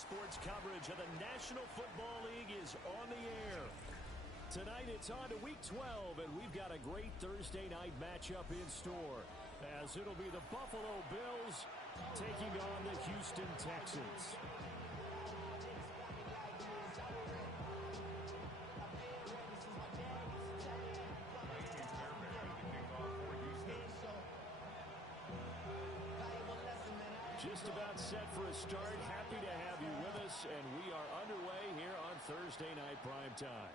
sports coverage of the National Football League is on the air. Tonight it's on to Week 12, and we've got a great Thursday night matchup in store, as it'll be the Buffalo Bills taking on the Houston Texans. Just about set for a start. Happy to have you with us, and we are underway here on Thursday Night Primetime.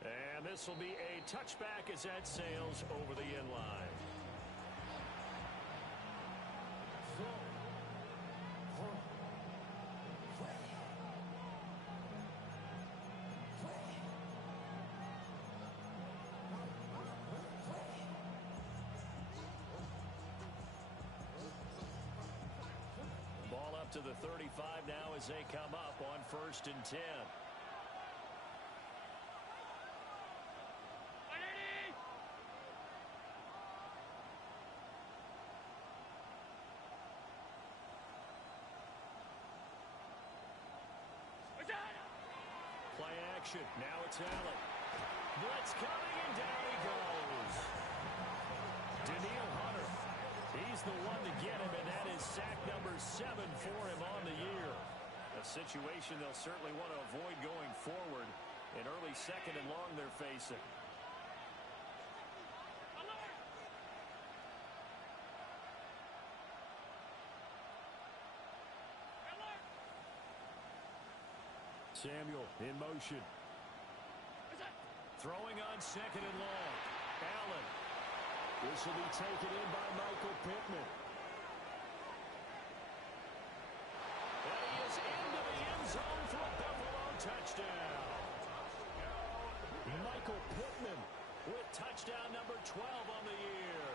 And this will be a touchback as that sails over the end line. Ball up to the 35 now as they come up on 1st and 10. Play action. Now it's Allen. Blitz coming, and down he goes. Danielle Hunter. He's the one to get him, and that is sack number 7 for him on the year. A situation they'll certainly want to avoid going forward. An early 2nd and long they're facing. Samuel in motion. Throwing on 2nd and long. Allen. This will be taken in by Michael Pittman. And he is into the end zone for a Buffalo touchdown. Michael Pittman with touchdown number 12 on the year.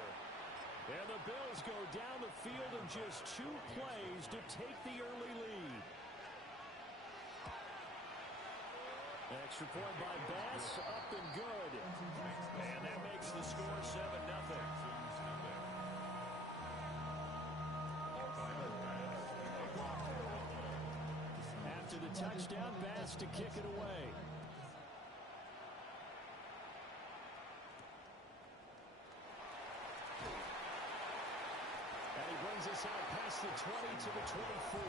And the Bills go down the field in just 2 plays to take the early lead. Extra point by Bass, up and good. And that makes the score 7-0. After the touchdown, Bass to kick it away. And he brings us out past the 20 to the 24.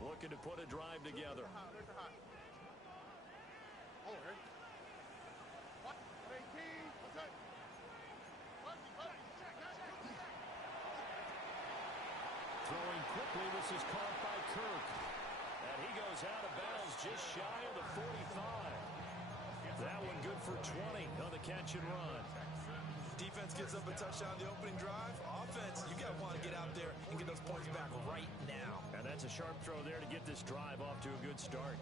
Looking to put a drive together. Throwing quickly, this is caught by Kirk. And he goes out of bounds just shy of the 45. That one good for 20 on the catch and run. Defense gives up a touchdown the opening drive. Offense, you got to want to get out there and get those points back right now. And that's a sharp throw there to get this drive off to a good start.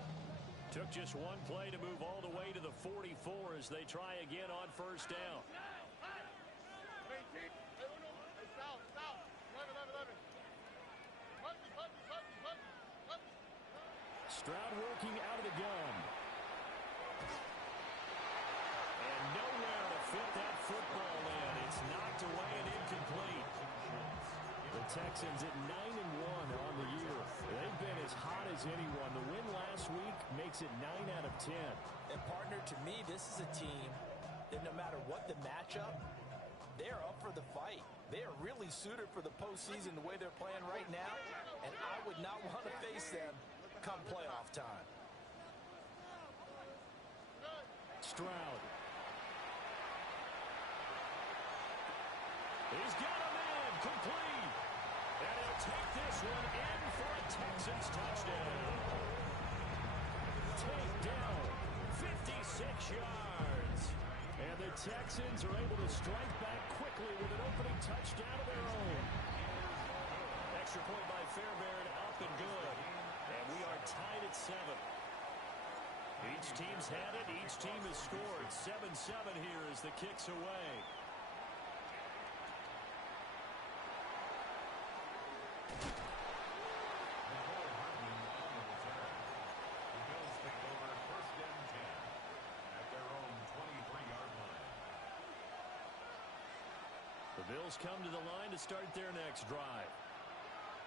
Took just 1 play to move all the way to the 44 as they try again on 1st down. Stroud working out of the gun. And nowhere to fit that football in. It's knocked away and incomplete. The Texans at 9-1 on the year. They've been as hot as anyone. The win last week makes it 9 out of 10. And partner, to me, this is a team that no matter what the matchup, they're up for the fight. They are really suited for the postseason the way they're playing right now. And I would not want to face them come playoff time. Stroud. He's got him in, complete. And he'll take this one in for a Texans touchdown. Take down, 56 yards. And the Texans are able to strike back quickly with an opening touchdown of their own. Extra point by Fairbairn, up and good. And we are tied at 7. Each team's had it. Each team has scored. 7-7 here as the kick's away. The Bills come to the line to start their next drive.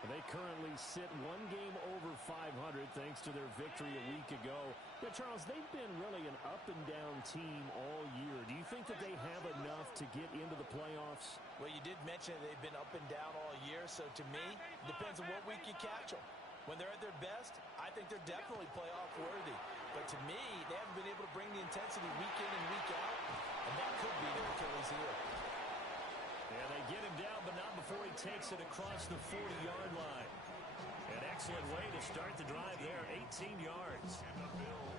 They currently sit one game over 500 thanks to their victory a week ago. Yeah, Charles, they've been really an up-and-down team all year. Do you think that they have enough to get into the playoffs? Well, you did mention they've been up and down all year, so to me, it depends on what week you catch them. When they're at their best, I think they're definitely playoff worthy. But to me, they haven't been able to bring the intensity week in and week out, and that could be their Achilles heel. And they get him down, but not before he takes it across the 40-yard line. An excellent way to start the drive there, 18 yards.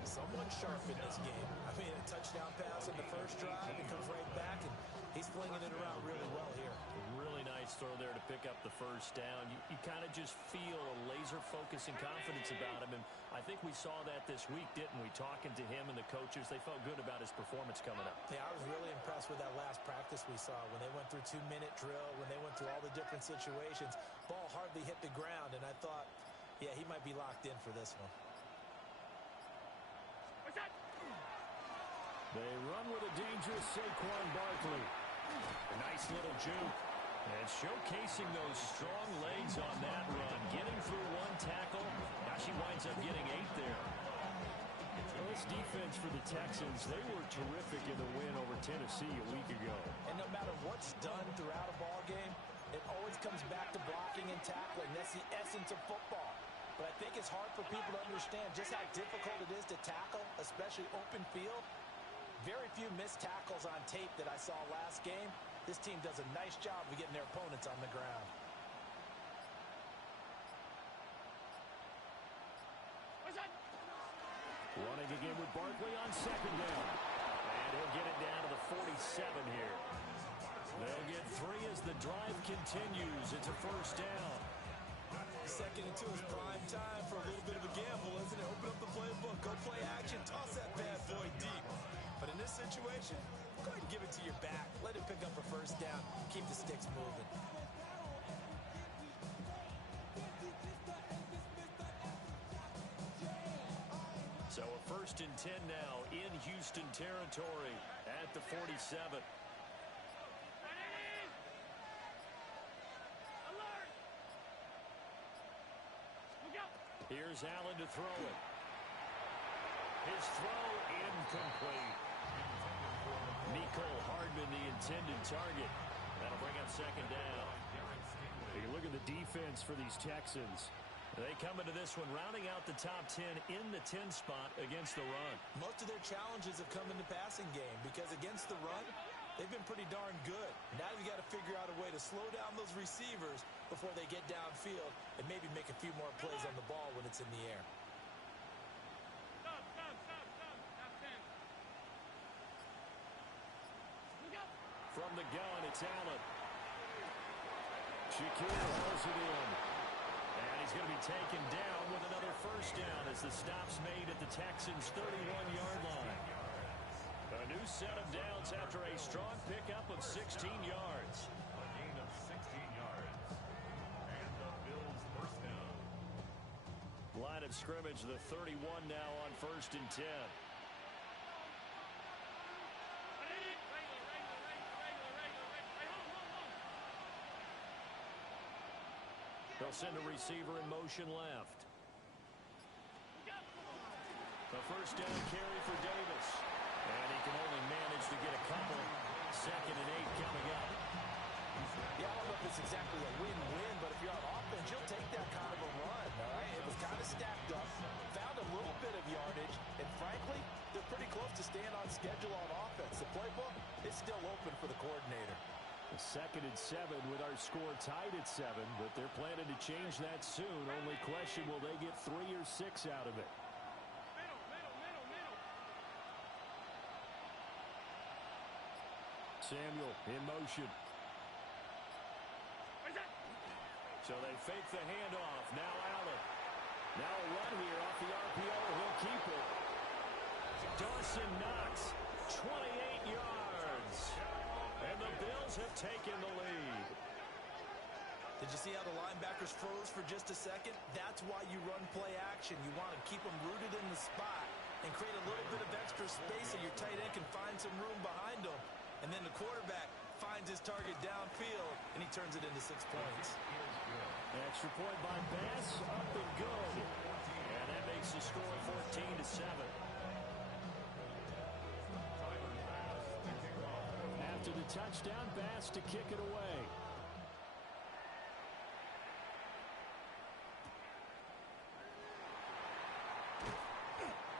Someone sharp in this game. I mean, a touchdown pass in the first drive, it comes right back, and he's flinging it around really well here. Really nice throw there to pick up the first down. You kind of just feel a laser focus and confidence about him, and I think we saw that this week, didn't we? Talking to him and the coaches, they felt good about his performance coming up. Yeah, I was really impressed with that last practice we saw when they went through 2-minute drill, when they went through all the different situations. Ball hardly hit the ground, and I thought, yeah, he might be locked in for this one. They run with a dangerous Saquon Barkley. A nice little juke. And showcasing those strong legs on that run. Getting through one tackle. Now she winds up getting 8 there. Well, this defense for the Texans, they were terrific in the win over Tennessee a week ago. And no matter what's done throughout a ball game, it always comes back to blocking and tackling. That's the essence of football. But I think it's hard for people to understand just how difficult it is to tackle, especially open field. Very few missed tackles on tape that I saw last game. This team does a nice job of getting their opponents on the ground. Running again with Barkley on second down. And he'll get it down to the 47 here. They'll get 3 as the drive continues. It's a first down. Second and 2 is prime time for a little bit of a gamble, isn't it? Open up the playbook, go play action, toss that bad boy deep. But in this situation, go ahead and give it to your back. Let it pick up a first down. Keep the sticks moving. So a first and 10 now in Houston territory at the 47. Here's Allen to throw it. His throw incomplete. Mecole Hardman, the intended target. That'll bring up second down. You look at the defense for these Texans. They come into this one rounding out the top 10 in the 10 spot against the run. Most of their challenges have come in the passing game because against the run, they've been pretty darn good. Now you got to figure out a way to slow down those receivers before they get downfield and maybe make a few more plays on the ball when it's in the air. From the gun, it's Allen. Shakir holds it in. And he's going to be taken down with another first down as the stop's made at the Texans' 31-yard line. A new set of downs after a strong pickup of 16 yards. A gain of 16 yards. And the Bills first down. Line of scrimmage, the 31 now on first and 10. They'll send a receiver in motion left. A first down carry for Davis. And he can only manage to get a couple. Second and 8 coming up. Yeah, I don't know if it's exactly a win-win, but if you're on offense, you'll take that kind of a run, all right? It was kind of stacked up, found a little bit of yardage, and frankly, they're pretty close to staying on schedule on offense. The playbook is still open for the coordinator. Second and 7 with our score tied at 7, but they're planning to change that soon. Only question, will they get 3 or 6 out of it? Samuel in motion. So they fake the handoff. Now Allen. Now a run here off the RPO. He'll keep it. Dawson Knox, 28 yards. And the Bills have taken the lead. Did you see how the linebackers froze for just a second? That's why you run play action. You want to keep them rooted in the spot and create a little bit of extra space so your tight end can find some room behind them. And then the quarterback finds his target downfield, and he turns it into 6 points. Extra point by Bass, up and good. And that makes the score 14-7. After the touchdown, Bass to kick it away.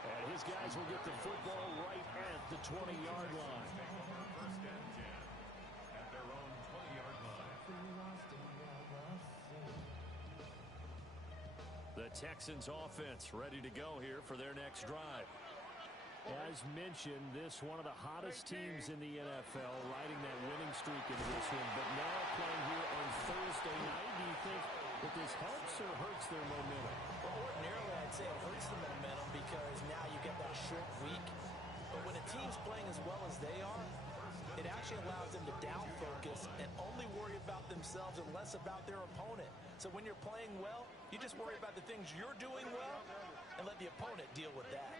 And his guys will get the football right at the 20-yard line. First and 10 at their own 20-yard line. The Texans offense ready to go here for their next drive. As mentioned, this one of the hottest teams in the NFL, riding that winning streak into this one, but now playing here on Thursday night. Do you think that this helps or hurts their momentum? Well, ordinarily, I'd say it hurts the momentum because now you get that short week. But when a team's playing as well as they are, it actually allows them to down focus and only worry about themselves and less about their opponent. So when you're playing well, you just worry about the things you're doing well and let the opponent deal with that.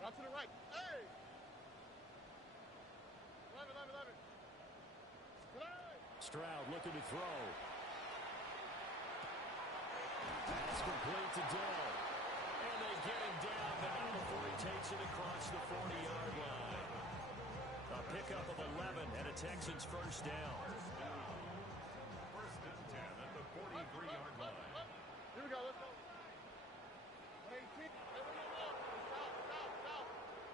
Out to the right. Hey! 11. Stroud looking to throw. Pass complete to Dell. And they get him down, but not before he takes it across the 40-yard line. A pickup of 11 and a Texans first down. First and 10 at the 43-yard line. Here we go. Let's go. 18.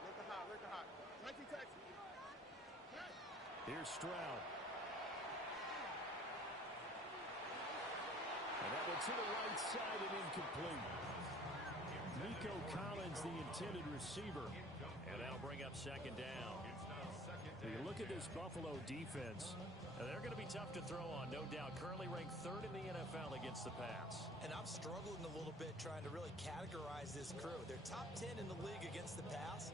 Look at hot. 19 Texans. Here's Stroud. And that one to the right side and incomplete. Nico Collins, the intended receiver. And that'll bring up second down. When you look at this Buffalo defense, they're going to be tough to throw on, no doubt. Currently ranked 3rd in the NFL against the pass. And I'm struggling a little bit trying to really categorize this crew. They're top 10 in the league against the pass,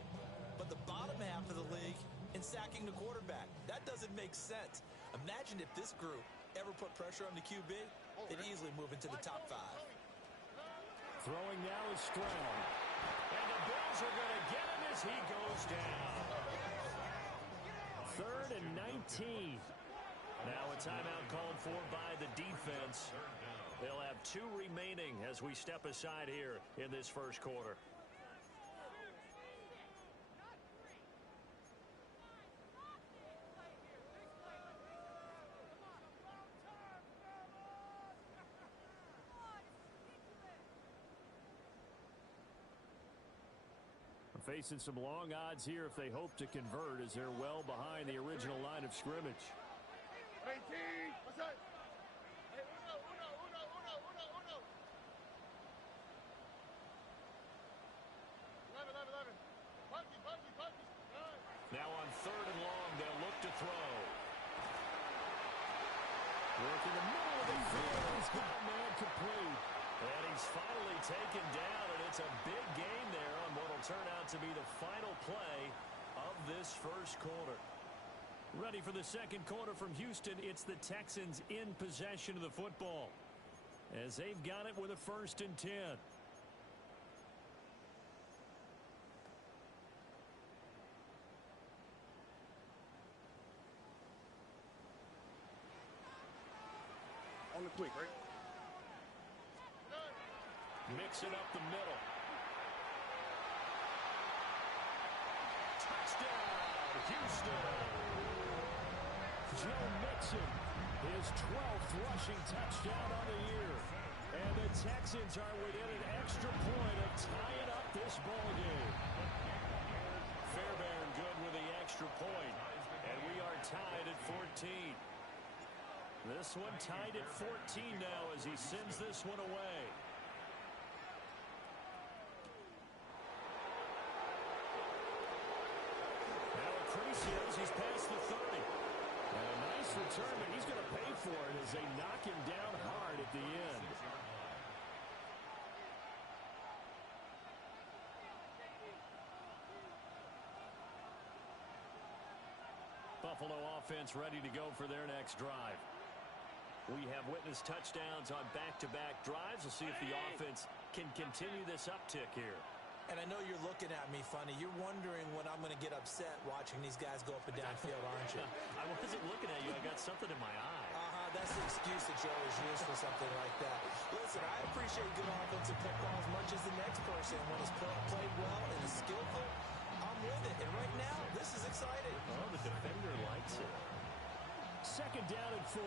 but the bottom half of the league in sacking the quarterback. That doesn't make sense. Imagine if this group ever put pressure on the QB, they'd easily move into the top 5. Throwing now is Stroud. And the Bills are going to get him as he goes down. 3rd and 19. Now a timeout called for by the defense. They'll have 2 remaining as we step aside here in this first quarter. Facing some long odds here if they hope to convert, as they're well behind the original line of scrimmage. 18. What's that? Hey, uno. Punky. Now on 3rd and long, they'll look to throw. Work in the middle of the field. He's got a man complete. And he's finally taken down, and it's a big gain there on what will turn out to be the final play of this first quarter. Ready for the second quarter from Houston. It's the Texans in possession of the football as they've got it with a 1st and 10. On the quick, right? Mixing up the middle. Touchdown, Houston. Joe Mixon, his 12th rushing touchdown on the year. And the Texans are within an extra point of tying up this ballgame. Fairbairn good with the extra point. And we are tied at 14. This one tied at 14 now as he sends this one away. He's past the 30. And a nice return, but he's going to pay for it as they knock him down hard at the end. Buffalo offense ready to go for their next drive. We have witnessed touchdowns on back-to-back drives. We'll see if the offense can continue this uptick here. And I know you're looking at me funny. You're wondering when I'm going to get upset watching these guys go up and down field, aren't you? I wasn't looking at you. I got something in my eye. That's the excuse that you always use for something like that. Listen, I appreciate good offensive football as much as the next person. When it's played well and is skillful, I'm with it. And right now, this is exciting. Oh, the defender likes it. Second down and 4.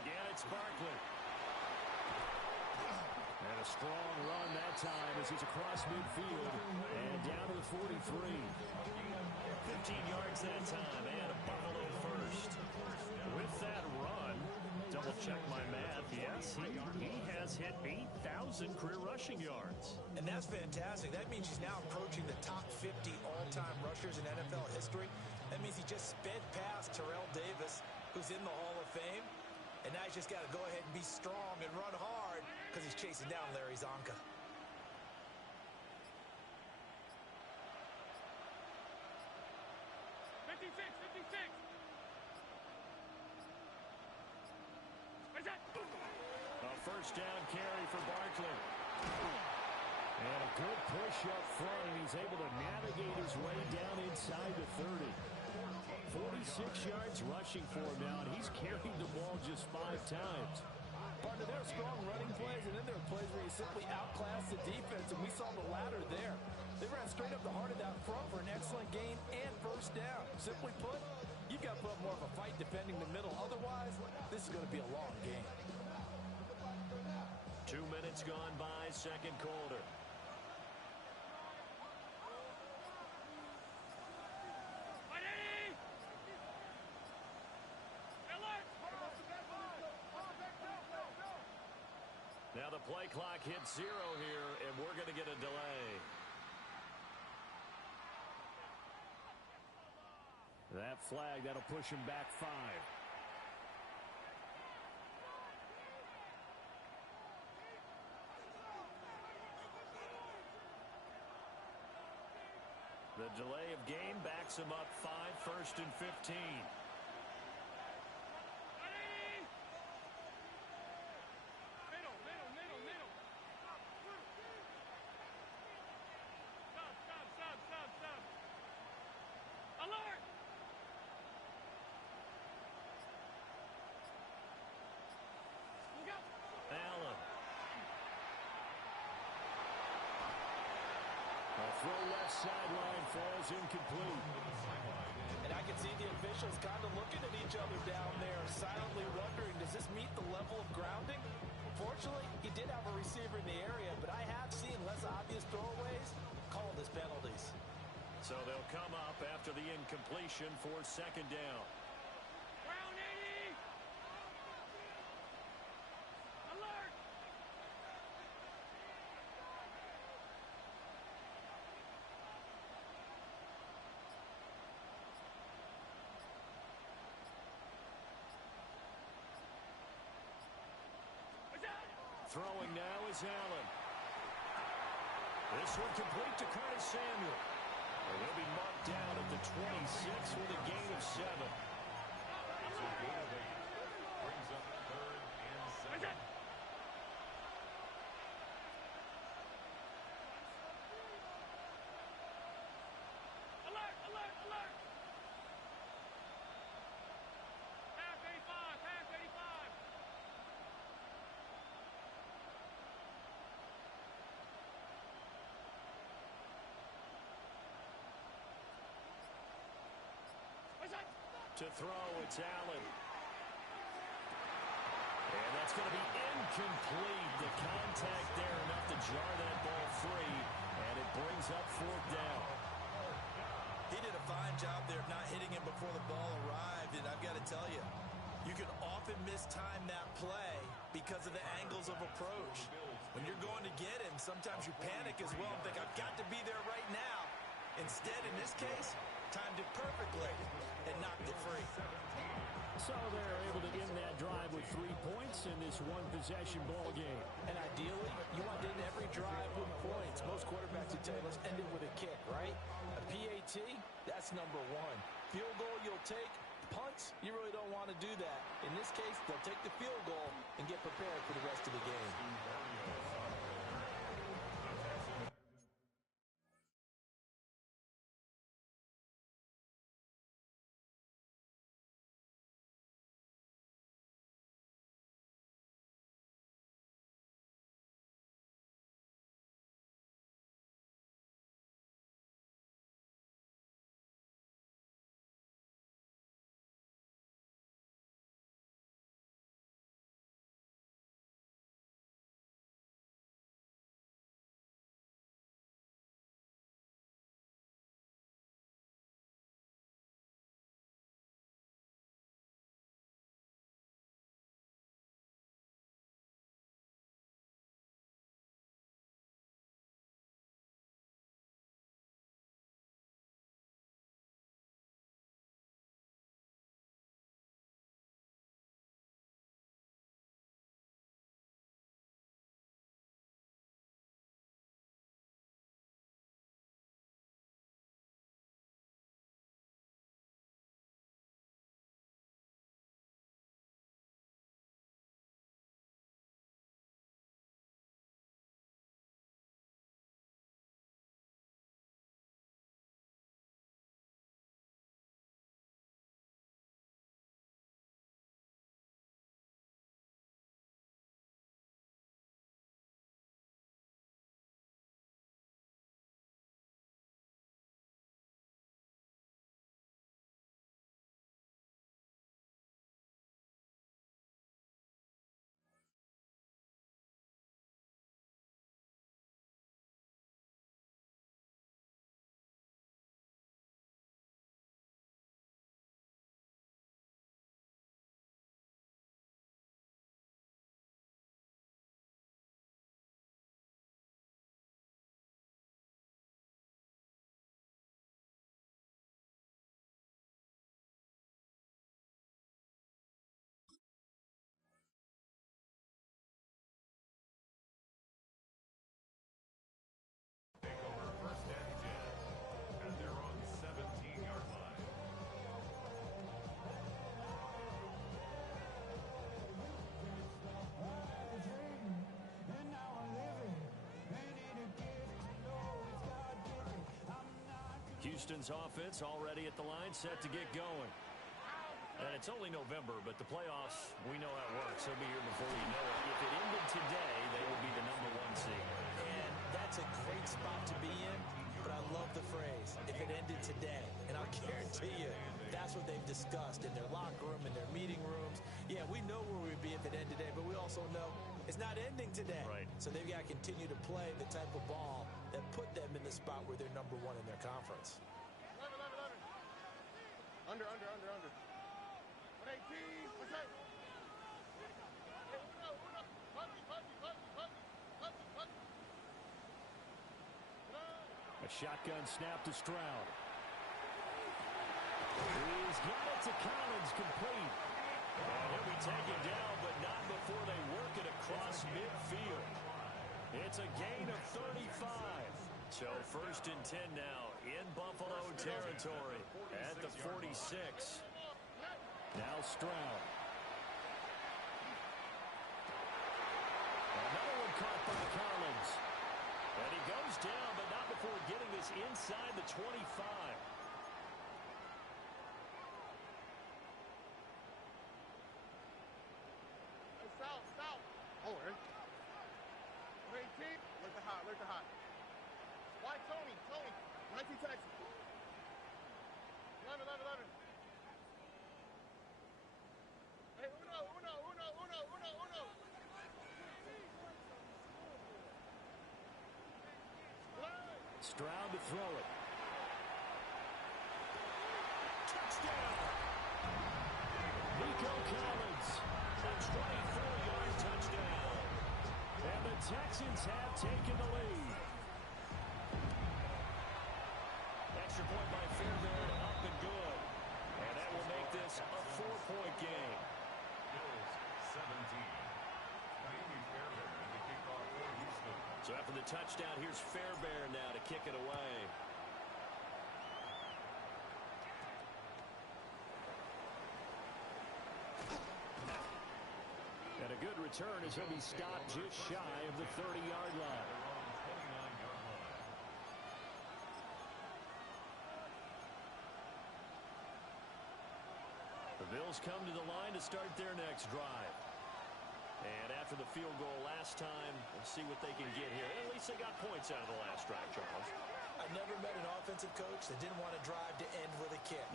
Again, it's Barkley. And a strong run that time as he's across midfield and down to the 43. 15 yards that time and a Buffalo first. With that run, double check my math. Yes, he has hit 8,000 career rushing yards. And that's fantastic. That means he's now approaching the top 50 all-time rushers in NFL history. That means he just sped past Terrell Davis, who's in the Hall of Fame. And now he's just got to go ahead and be strong and run hard because he's chasing down Larry Zonka. A first down carry for Barkley. And a good push up front, and he's able to navigate his way down inside the 30. 46 yards rushing for him now, and he's carried the ball just 5 times. Partner, there are strong running plays, and then there are plays where you simply outclass the defense, and we saw the latter there. They ran straight up the heart of that front for an excellent gain and first down. Simply put, you've got to put up more of a fight defending the middle. Otherwise, this is going to be a long game. 2 minutes gone by, second quarter. Now the play clock hits 0 here, and we're going to get a delay. That flag, that'll push him back 5. The delay of game backs him up 5, first and 15. Throw left sideline falls incomplete. And I can see the officials kind of looking at each other down there, silently wondering, does this meet the level of grounding? Fortunately, he did have a receiver in the area, but I have seen less obvious throwaways called as penalties. So they'll come up after the incompletion for second down. Throwing now is Allen. This one complete to Curtis Samuel. And he'll be marked down at the 26 with a gain of 7. Brings up 3rd and 7. To throw, it's Allen. And that's going to be incomplete. The contact there enough to jar that ball free, and it brings up 4th down. He did a fine job there of not hitting him before the ball arrived, and I've got to tell you, you can often mistime that play because of the angles of approach. When you're going to get him, sometimes you panic as well and think, I've got to be there right now. Instead, in this case, timed it perfectly and knocked it free. So they're able to end that drive with 3 points in this one-possession ball game. And ideally, you want to end every drive with points. Most quarterbacks would tell you, let's end it with a kick, right? A PAT, that's number one. Field goal you'll take. Punts, you really don't want to do that. In this case, they'll take the field goal and get prepared for the rest of the game. Houston's offense already at the line, set to get going. And it's only November, but the playoffs, we know how it works. They'll be here before you know it. If it ended today, they would be the #1 seed. And that's a great spot to be in, but I love the phrase, if it ended today. And I'll guarantee you, that's what they've discussed in their locker room, in their meeting rooms. Yeah, we know where we'd be if it ended today, but we also know it's not ending today. Right. So they've got to continue to play the type of ball that put them in the spot where they're #1 in their conference. 11. Under. 118. What's that? A shotgun snap to Stroud. He's got it to Collins, complete. And he'll be taken down, but not before they work it across midfield. It's a gain of 35. So 1st and 10 now in Buffalo territory at the 46. Now Stroud. Another one caught by Collins. And he goes down, but not before getting this inside the 25. South. Oh, right. 118. Look the hot. Why Tony? 19 Texas. 11. Hey, uno. Stroud to throw it. Touchdown! Nico Collins, a 24-yard touchdown. And the Texans have taken the lead. Extra point by Fairbairn, up and good. And that will make this a 4-point game. Bills 17. Naomi Fairbairn to kick off for Houston. So after the touchdown, here's Fairbairn now to kick it away. And a good return as he'll be stopped just shy of the 30-yard line. Around 29-yard line. The Bills come to the line to start their next drive. And after the field goal last time, we'll see what they can get here. At least they got points out of the last drive, Charles. I never met an offensive coach that didn't want to drive to end with a kick.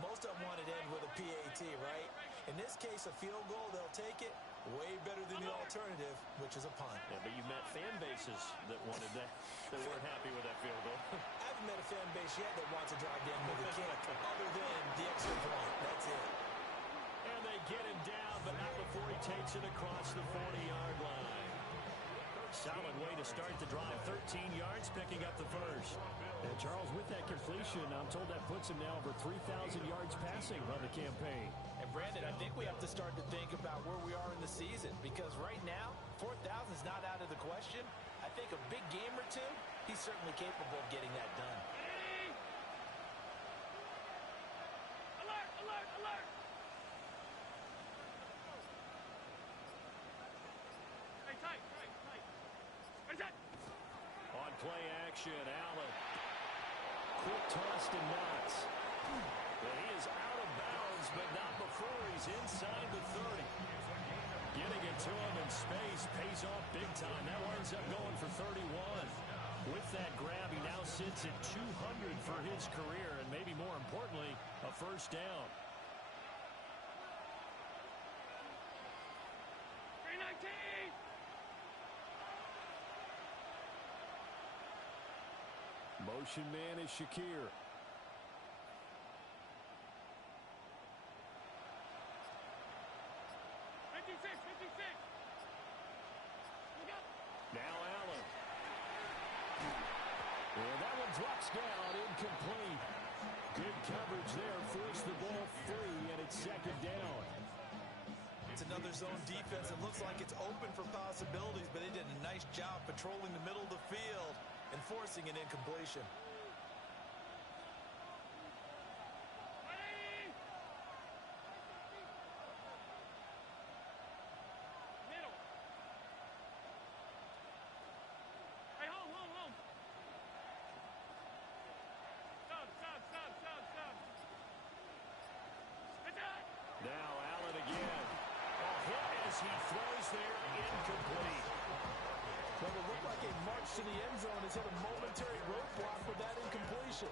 Most of them wanted to end with a PAT, right? In this case, a field goal, they'll take it. Way better than the alternative, which is a punt. Yeah, but you've met fan bases that wanted that weren't happy with that field goal. I haven't met a fan base yet that wants to drive to end with a kick, other than the extra point. That's it. And they get him down, but not before he takes it across the 40-yard line. Solid way to start the drive. 13 yards, picking up the first. And Charles, with that completion, I'm told that puts him now over 3,000 yards passing on the campaign. And Brandon, I think we have to start to think about where we are in the season, because right now, 4,000 is not out of the question. I think a big game or two, he's certainly capable of getting that done. Alert, alert, alert! Hey, tight, tight, tight. Hey, tight. On play action, Allen. Quick toss to Knox. Well, he is out of bounds, but not before he's inside the 30. Getting it to him in space pays off big time. That winds up going for 31. With that grab, he now sits at 200 for his career, and maybe more importantly, a first down. 319! Motion man is Shakir. 56, 56! Look up! Now Allen. And that one drops down, incomplete. Good coverage there, forced the ball free, and it's second down. It's another zone defense. It looks like it's open for possibilities, but they did a nice job patrolling the middle of the field and forcing an incompletion. Ready! Middle. Hey, home, home, home. Sub, sub, sub, sub, sub. Attack! Now Allen again. A hit as he throws there, incomplete. Well, it looked like a march to the end zone has hit a momentary roadblock with that incompletion.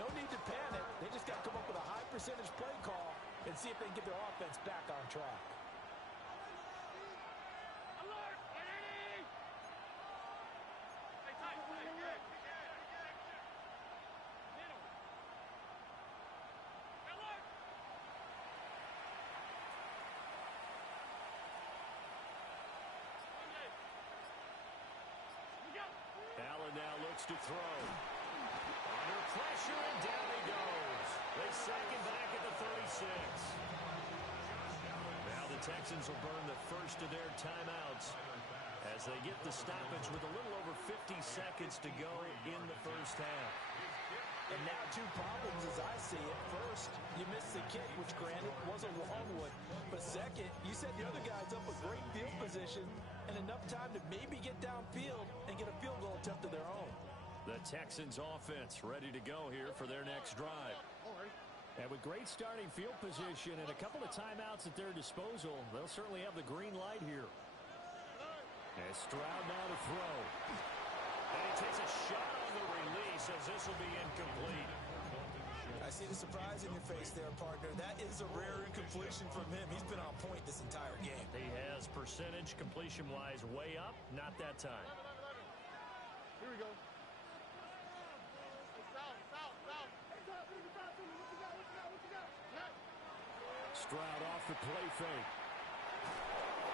No need to panic. They just got to come up with a high percentage play call and see if they can get their offense back on track. Alert! Ready! Hey, tight, tight, good. Middle. Alert! Okay. We go. Allen now looks to throw. Under pressure, and down he goes. They sack him back at the 36. Now the Texans will burn the first of their timeouts as they get the stoppage with a little over 50 seconds to go in the first half. And now two problems as I see it. First, you missed the kick, which granted was a long one. But second, you set the other guys up with great field position and enough time to maybe get downfield and get a field goal attempt of their own. The Texans offense ready to go here for their next drive. And with great starting field position and a couple of timeouts at their disposal, they'll certainly have the green light here. And Stroud now to throw. And he takes a shot on the release as this will be incomplete. I see the surprise in your face there, partner. That is a rare incompletion from him. He's been on point this entire game. He has percentage completion-wise way up, not that time. Here we go. South, south, south. Stroud off the play fake.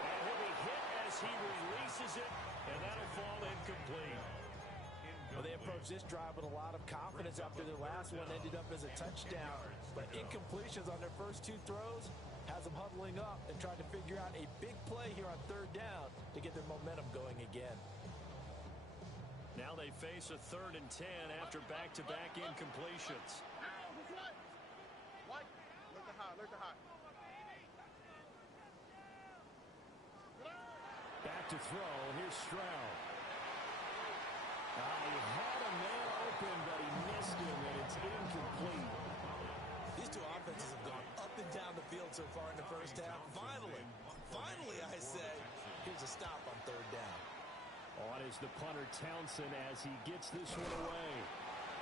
And he'll be hit as he releases it, and that'll fall incomplete. Well, they approached this drive with a lot of confidence after their last one ended up as a touchdown. But incompletions on their first two throws has them huddling up and trying to figure out a big play here on third down to get their momentum going again. Now they face a 3rd and 10 after back-to-back incompletions. Back to throw. Here's Stroud. He had a man open, but he missed him, and it's incomplete. These two offenses have gone up and down the field so far in the first half. Finally, I say, here's a stop on third down. On is the punter Townsend as he gets this one away.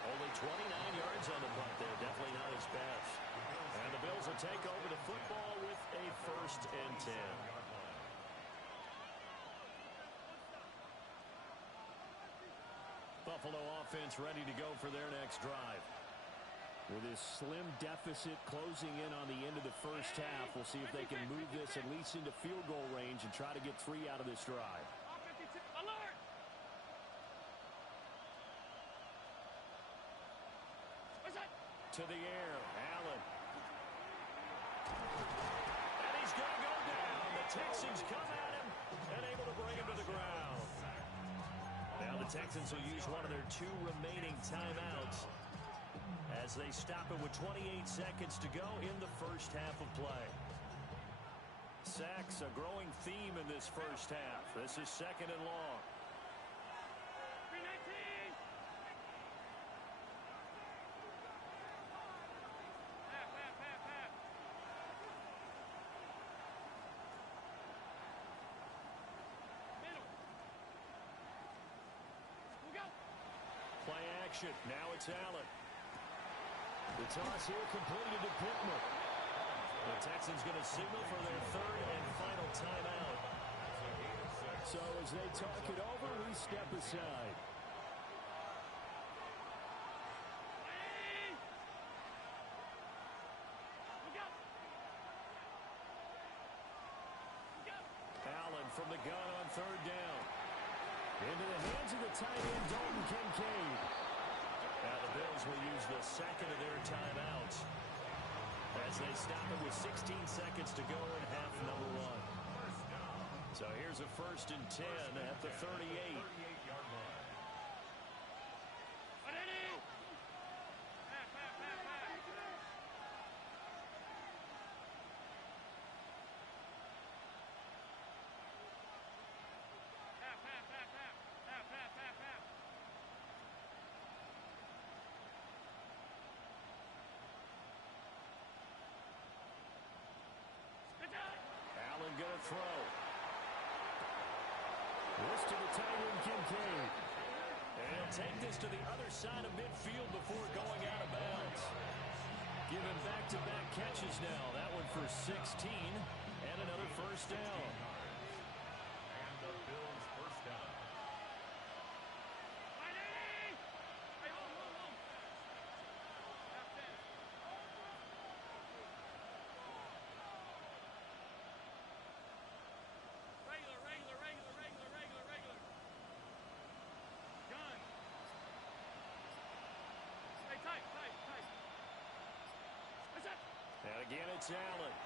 Only 29 yards on the punt there. Definitely not his best. And the Bills will take over the football with a 1st and 10. Buffalo offense ready to go for their next drive. With this slim deficit closing in on the end of the first half, we'll see if they can move this at least into field goal range and try to get 3 out of this drive. To the air, Allen. And he's going to go down. The Texans come at him and able to bring him to the ground. Now the Texans will use one of their 2 remaining timeouts as they stop it with 28 seconds to go in the first half of play. Sacks, a growing theme in this first half. This is 2nd and long. Play action. Now it's Allen. The toss here completed to Pittman. The Texans going to signal for their 3rd and final timeout. So as they talk it over, we step aside. Allen from the gun on 3rd down. Into the hands of the tight end, Dalton Kincaid. Now the Bills will use the 2nd of their timeouts as they stop it with 16 seconds to go in half number 1. So here's a 1st and 10 at the 38. Allen going to throw. This to the tight end, Kincaid. And he'll take this to the other side of midfield before going out of bounds. Given back-to-back catches now. That one for 16 and another 1st down. And the Bills' 1st down. And again, it's Allen.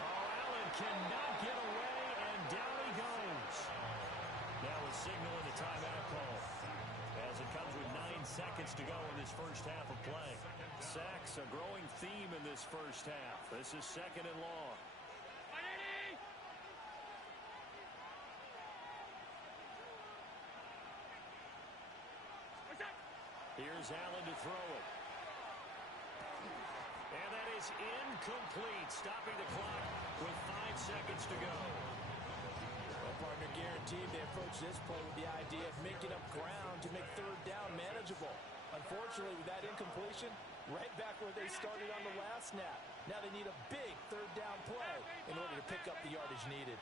Allen cannot get away, and down he goes. Now a signal in the timeout call as it comes with 9 seconds to go in this first half of play. Sacks, a growing theme in this first half. This is 2nd and long. Here's Allen to throw it. And that is incomplete, stopping the clock with 5 seconds to go. Well, partner, guaranteed they approach this play with the idea of making up ground to make 3rd down manageable. Unfortunately, with that incompletion, right back where they started on the last snap. Now they need a big 3rd down play in order to pick up the yardage needed.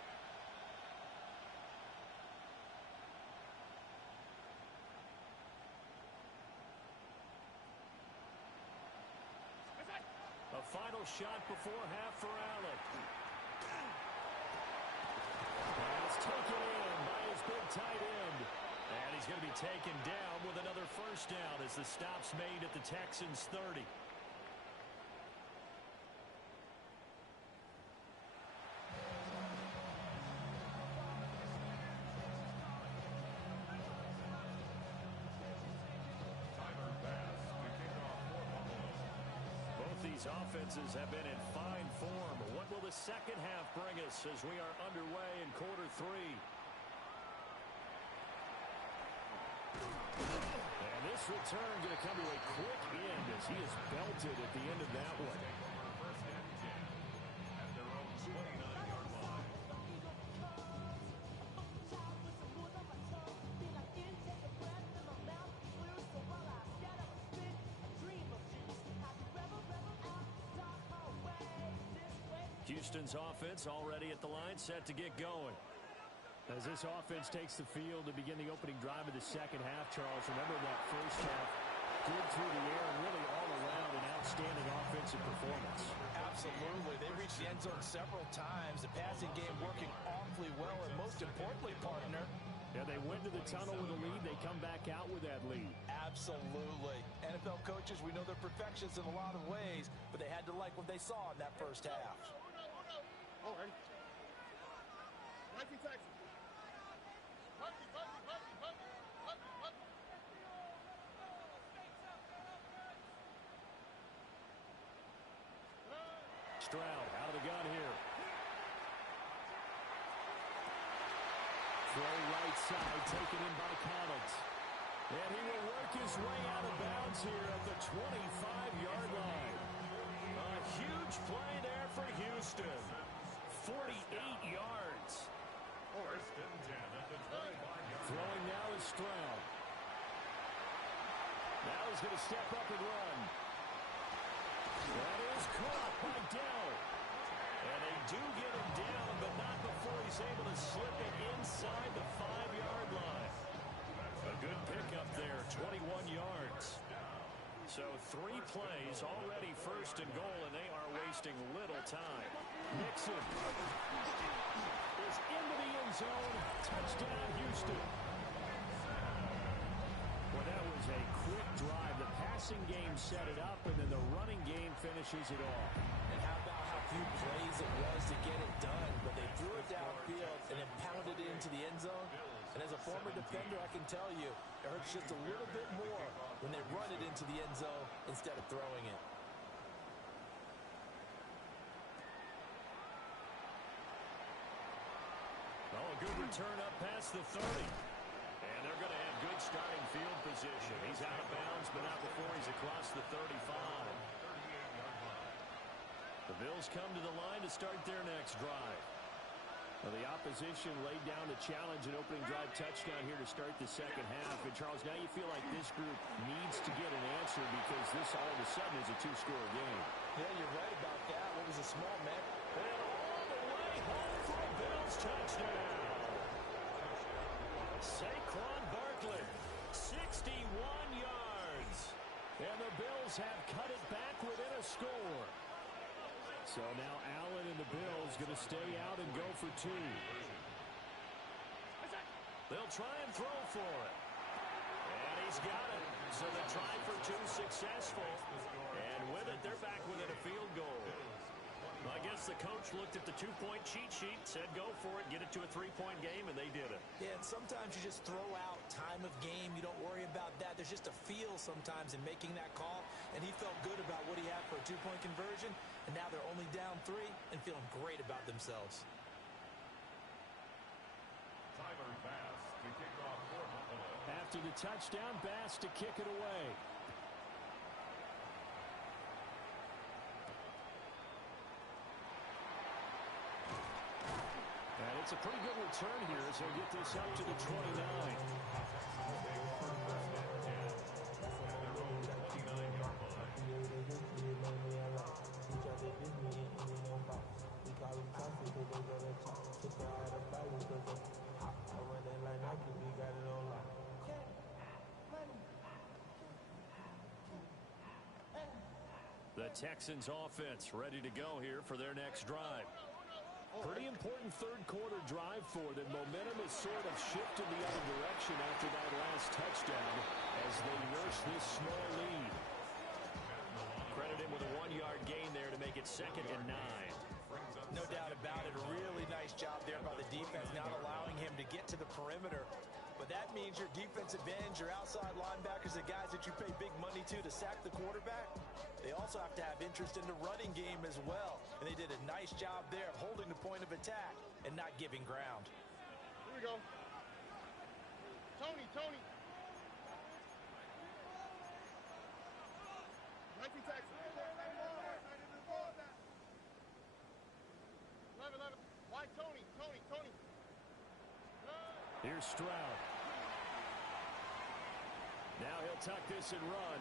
A final shot before half for Allen. And it's taken in by his big tight end. And he's he's going to be taken down with another first down as the stop's made at the Texans' 30. These offenses have been in fine form. What will the second half bring us as we are underway in quarter 3? And this return going to come to a quick end as he is belted at the end of that one. At their own 29-yard line. Houston's offense already at the line, set to get going. As this offense takes the field to begin the opening drive of the second half, Charles, remember that first half, good through the air and really all around an outstanding offensive performance. Absolutely. They reached the end zone several times. The passing game working awfully well, and most importantly, partner, yeah, they went to the tunnel with a lead. They come back out with that lead. Absolutely. NFL coaches, we know they're perfectionists in a lot of ways, but they had to like what they saw in that first half. All right. Mikey Texas. Stroud out of the gun here. Throw right side, taken in by Collins. And he will work his way out of bounds here at the 25-yard line. A huge play there for Houston. 48 yards. First and 10 at the 25-yard. Throwing now is Stroud. Now he's going to step up and run. That is caught by Dell. And they do get him down, but not before he's able to slip it inside the 5-yard line. A good pickup there, 21 yards. So 3 plays, already first and goal, and they are wasting little time. Mixon is into the end zone. Touchdown, Houston. Well, that was a quick drive. The passing game set it up, and then the running game finishes it off. And how about how few plays it was to get it done, but they threw it downfield and then pounded it into the end zone. And as a former defender, I can tell you, it hurts just a little bit more when they run it into the end zone instead of throwing it. Oh, a good return up past the 30. And they're going to have good starting field position. He's out of bounds, but not before he's across the 35. The Bills come to the line to start their next drive. Well, the opposition laid down the challenge, an opening drive touchdown here to start the second half. And, Charles, now you feel like this group needs to get an answer because this all of a sudden is a 2-score game. Yeah, you're right about that. What was a small man? And all the way home for a Bills touchdown. Saquon Barkley, 61 yards. And the Bills have cut it back within a score. So now Allen and the Bills going to stay out and go for 2. They'll try and throw for it. And he's got it. So the try for 2 successful. And with it, they're back within a field goal. I guess the coach looked at the 2-point cheat sheet, said go for it, get it to a 3-point game, and they did it. Yeah, and sometimes you just throw out time of game. You don't worry about that. There's just a feel sometimes in making that call, and he felt good about what he had for a 2-point conversion, and now they're only down 3 and feeling great about themselves. Tyler Bass to kick off for Buffalo. After the touchdown, Bass to kick it away. And it's a pretty good return here as they'll get this up to the 29. The Texans offense ready to go here for their next drive. Pretty important third quarter drive for them. Momentum has sort of shifted the other direction after that last touchdown as they nurse this small lead. Credit him with a 1-yard gain there to make it 2nd and 9. No doubt about it. A really nice job there by the defense, not allowing him to get to the perimeter. But that means your defensive ends, your outside linebackers, the guys that you pay big money to sack the quarterback, they also have to have interest in the running game as well. And they did a nice job there of holding the point of attack and not giving ground. Here we go. Tony. 19 tackles. 11. Why Tony? Here's Stroud. Now he'll tuck this and run.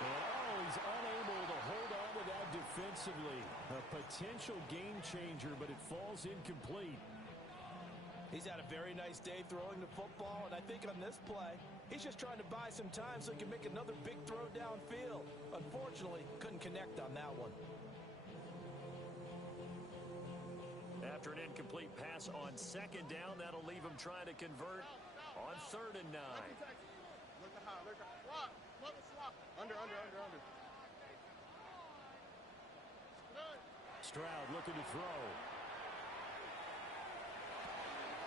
And he's unable to hold on to that defensively. A potential game changer, but it falls incomplete. He's had a very nice day throwing the football, and I think on this play, he's just trying to buy some time so he can make another big throw downfield. Unfortunately, couldn't connect on that one. After an incomplete pass on 2nd down, that'll leave him trying to convert on 3rd and 9. Look at high. Swap. Under. Stroud looking to throw.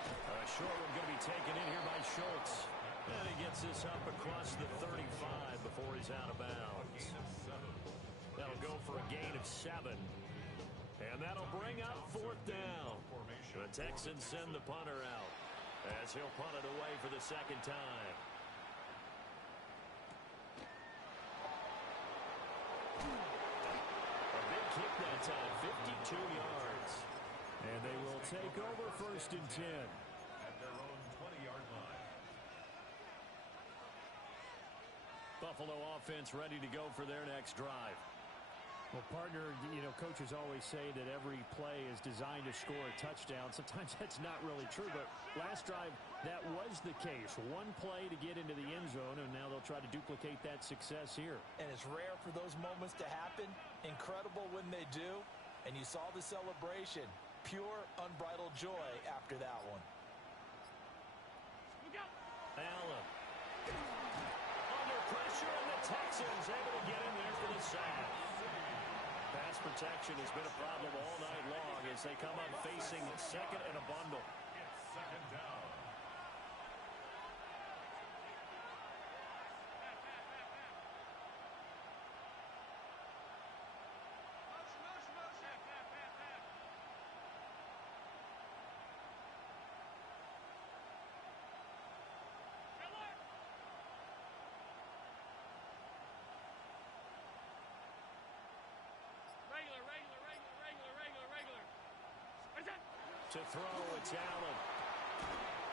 A short one going to be taken in here by Schultz. And he gets this up across the 35 before he's out of bounds. That'll go for a gain of 7. And that'll bring up 4th down. The Texans send the punter out as he'll punt it away for the 2nd time. A big kick that time, 52 yards. And they will take over 1st and 10. At their own 20-yard line. Buffalo offense ready to go for their next drive. Well, partner, coaches always say that every play is designed to score a touchdown. Sometimes that's not really true, but last drive, that was the case. One play to get into the end zone, and now they'll try to duplicate that success here. And it's rare for those moments to happen. Incredible when they do. And you saw the celebration. Pure, unbridled joy after that one. Allen. Under pressure, and the Texans able to get in there for the sack. Pass protection has been a problem all night long as they come up facing 2nd and a bundle. It's 2nd down. To throw, it's Allen.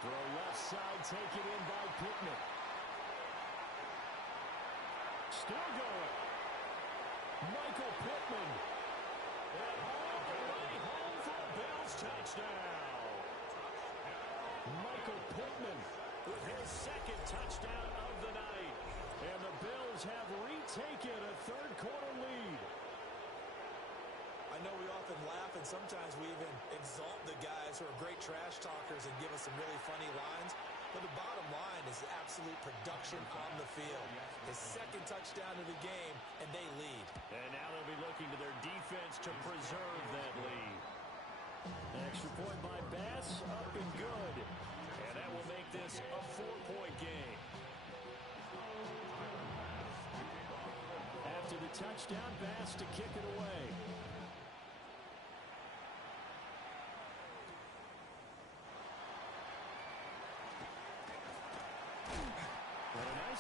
Throw left side, taken in by Pittman. Still going. Michael Pittman. And all the way home for a Bills touchdown. Michael Pittman with his 2nd touchdown of the night. And the Bills have retaken a 3rd quarter lead. I know we often laugh, and sometimes we even exalt the guys who are great trash talkers and give us some really funny lines. But the bottom line is absolute production on the field. His 2nd touchdown of the game, and they lead. And now they'll be looking to their defense to preserve that lead. An extra point by Bass, up and good. And that will make this a 4-point game. After the touchdown, Bass to kick it away.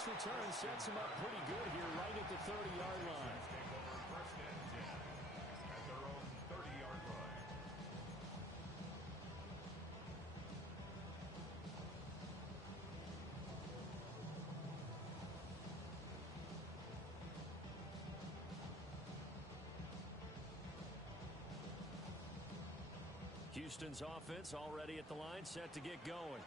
Return sets him up pretty good here right at the 30-yard line. Take over 1st and 10 at their own 30-yard line. Houston's offense already at the line, set to get going.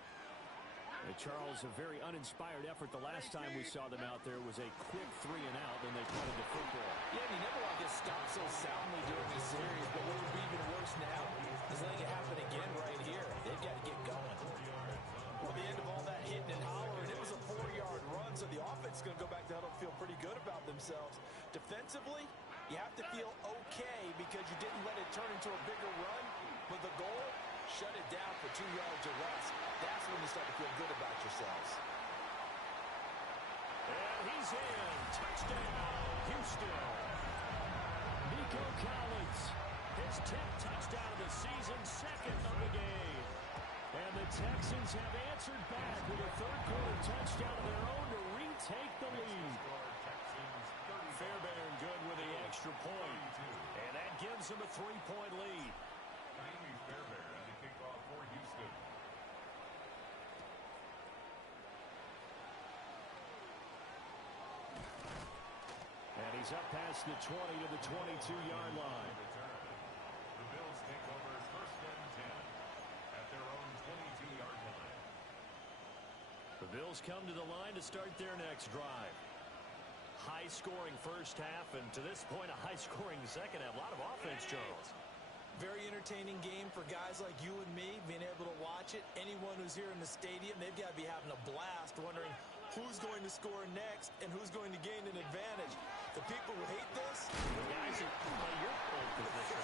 Charles, a very uninspired effort. The last time we saw them out there was a quick 3-and-out, then they punted the football. Yeah, you never want to get stopped so soundly during the series, but what would be even worse now is letting it happen again right here. They've got to get going. Well, the end of all that hitting and hollering, it was a 4-yard run, so the offense is going to go back to huddle, feel pretty good about themselves. Defensively, you have to feel okay because you didn't let it turn into a bigger run, but the goal, shut it down for 2 yards or less. That's when you start to feel good about yourselves. And he's in. Touchdown, Houston. Nico Collins, His 10th touchdown of the season, second of the game. and the Texans have answered back with a third-quarter touchdown of their own to retake the lead. Fairbairn good with the extra point. And that gives them a 3-point lead. Naimi Fairbairn to kick off for Houston. And he's up past the 20 to the 22-yard line. The Bills take over first and 10 at their own 22-yard line. The Bills come to the line to start their next drive. High-scoring first half, and to this point, a high-scoring second half. A lot of offense, Charles. Very entertaining game for guys like you and me, being able to watch it. Anyone who's here in the stadium, they've got to be having a blast, wondering who's going to score next and who's going to gain an advantage. The people who hate this, The guys that play your old position.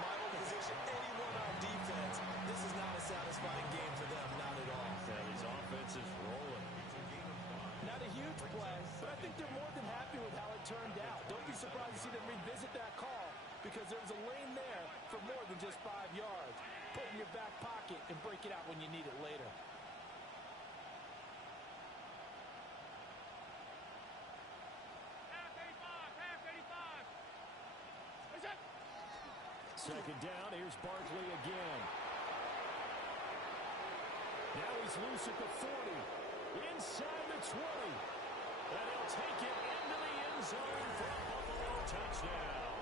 my old position, anyone on defense, this is not a satisfying game for them, not at all. Yeah, these offenses rolling. Not a huge play, but I think they're more than happy with how it turned out. Don't be surprised to see them revisit that call because there's a lane there for more than just 5 yards. Put it in your back pocket and break it out when you need it later. Second down, here's Barkley again. Now he's loose at the 40. Inside the 20. And he'll take it into the end zone for a Buffalo touchdown.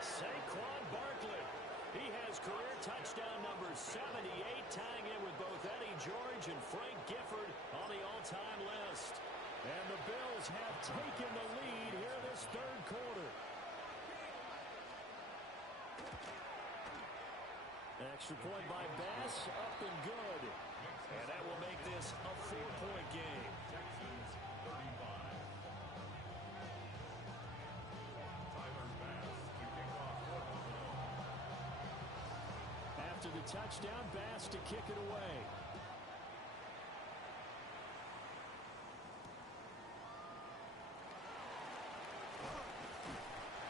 Saquon Barkley. He has career touchdown number 78, tying in with both Eddie George and Frank Gifford on the all-time list. And the Bills have taken the lead here this third quarter. Extra point by Bass, up and good. And that will make this a 4-point game. Texans 35. Tyler Bass to kick off for Buffalo. After the touchdown, Bass to kick it away.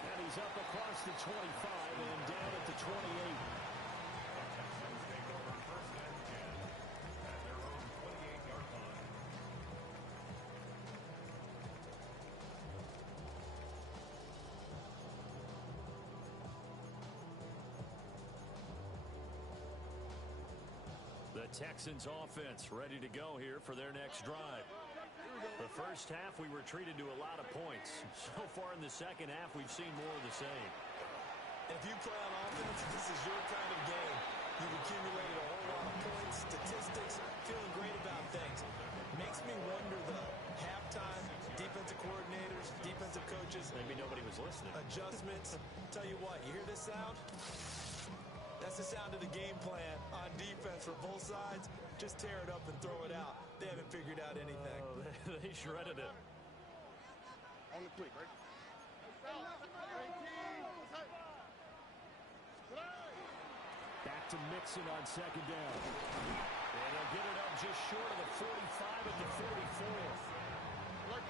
And he's up across the 25 and down at the 28. Texans take over first and 10 at their own 28-yard line. The Texans offense ready to go here for their next drive. The first half, we were treated to a lot of points. So far in the second half, we've seen more of the same. And if you play on offense, this is your kind of game. You've accumulated a whole lot of points, statistics, feeling great about things. Makes me wonder, though, halftime, defensive coordinators, defensive coaches. Maybe nobody was listening. Adjustments. Tell you what, you hear this sound? That's the sound of the game plan on defense for both sides. Just tear it up and throw it out. They haven't figured out anything. Oh, they shredded it. On the quick, right? Back to Mixon on second down. And they'll get it up just short of the 45 at the 44. A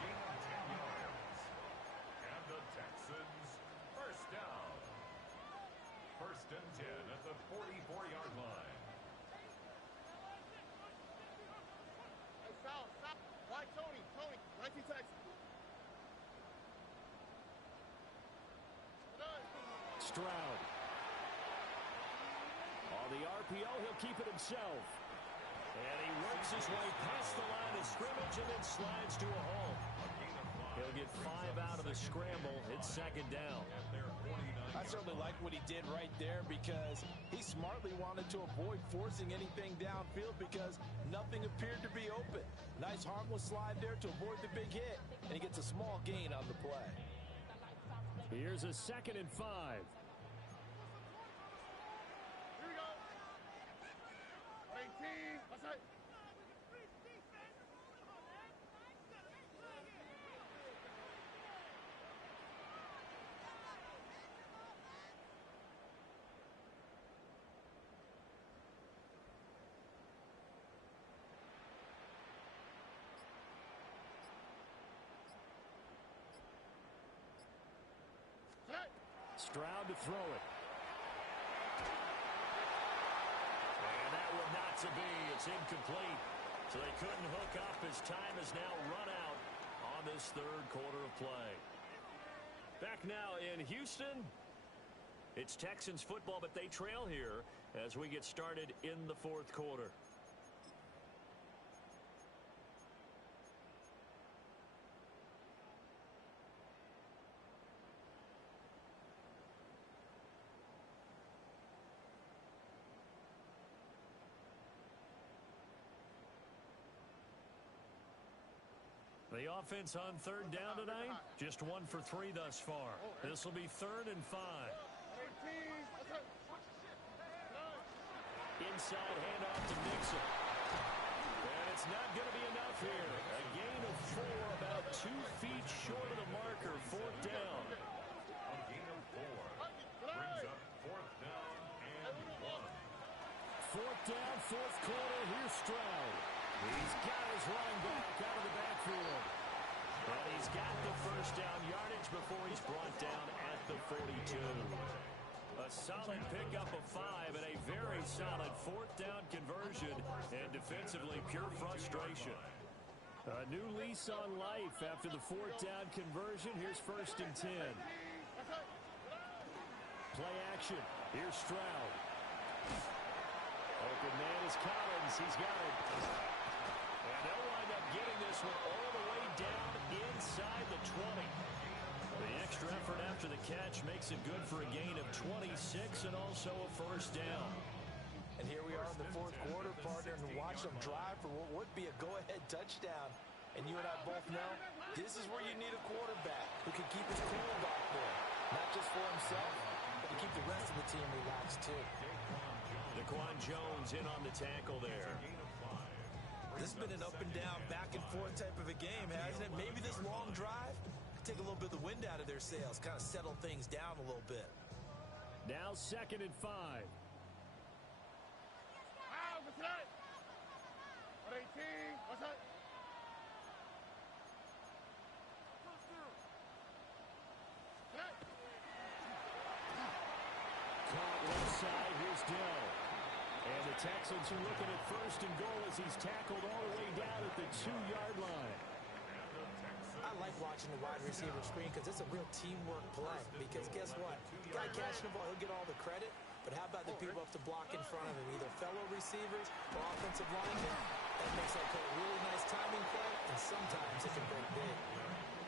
gain of 10 yards. And the Texans first down. First and 10 at the 44-yard line. Hey, Sal. Why Tony? 19 Texas. Stroud. On the RPO, he'll keep it himself. And he works his way past the line of scrimmage and then slides to a hole. A gain of 5. He'll They'll get 5 out of the scramble. It's second down. I certainly like what he did right there because he smartly wanted to avoid forcing anything downfield because nothing appeared to be open. Nice harmless slide there to avoid the big hit, and he gets a small gain on the play. Here's a 2nd and 5. Here we go. 18. Let's say. Stroud to throw it. And that one not to be. It's incomplete. So they couldn't hook up as time has now run out on this third quarter of play. Back now in Houston. It's Texans football, but they trail here as we get started in the fourth quarter. The offense on third down tonight, just 1 for 3 thus far. This will be 3rd and 5. Inside handoff to Mixon. And it's not going to be enough here. A gain of 4, about 2 feet short of the marker, 4th down. A gain of 4 brings up 4th down and 1. 4th down, 4th quarter. Here's Stroud. He's got his running back out of the backfield. And he's got the first down yardage before he's brought down at the 42. A solid pickup of 5 and a very solid 4th down conversion. And defensively, pure frustration. A new lease on life after the 4th down conversion. Here's 1st and 10. Play action. Here's Stroud. Open man is Collins. He's got it. And they'll wind up getting this one all the way down inside the 20. The extra effort after the catch makes it good for a gain of 26 and also a first down. And here we are in the fourth quarter, partner, and watch them drive for what would be a go-ahead touchdown. And you and I both know this is where you need a quarterback who can keep his cool back there. Not just for himself, but to keep the rest of the team relaxed too. Daquan Jones in on the tackle there. This has been an up and down, back and forth type of a game, hasn't it? Maybe this long drive take a little bit of the wind out of their sails, kind of settle things down a little bit. Now 2nd and 5. What's that? 18. What's that? Caught left side. Here's Dell. And the Texans are looking at 1st and goal as he's tackled all the way down at the 2-yard line. I like watching the wide receiver screen because it's a real teamwork play. Because guess what? The guy catching the ball, he'll get all the credit. But how about the people up to block in front of him, either fellow receivers or offensive linemen? That makes that play a really nice timing play, and sometimes it can break big.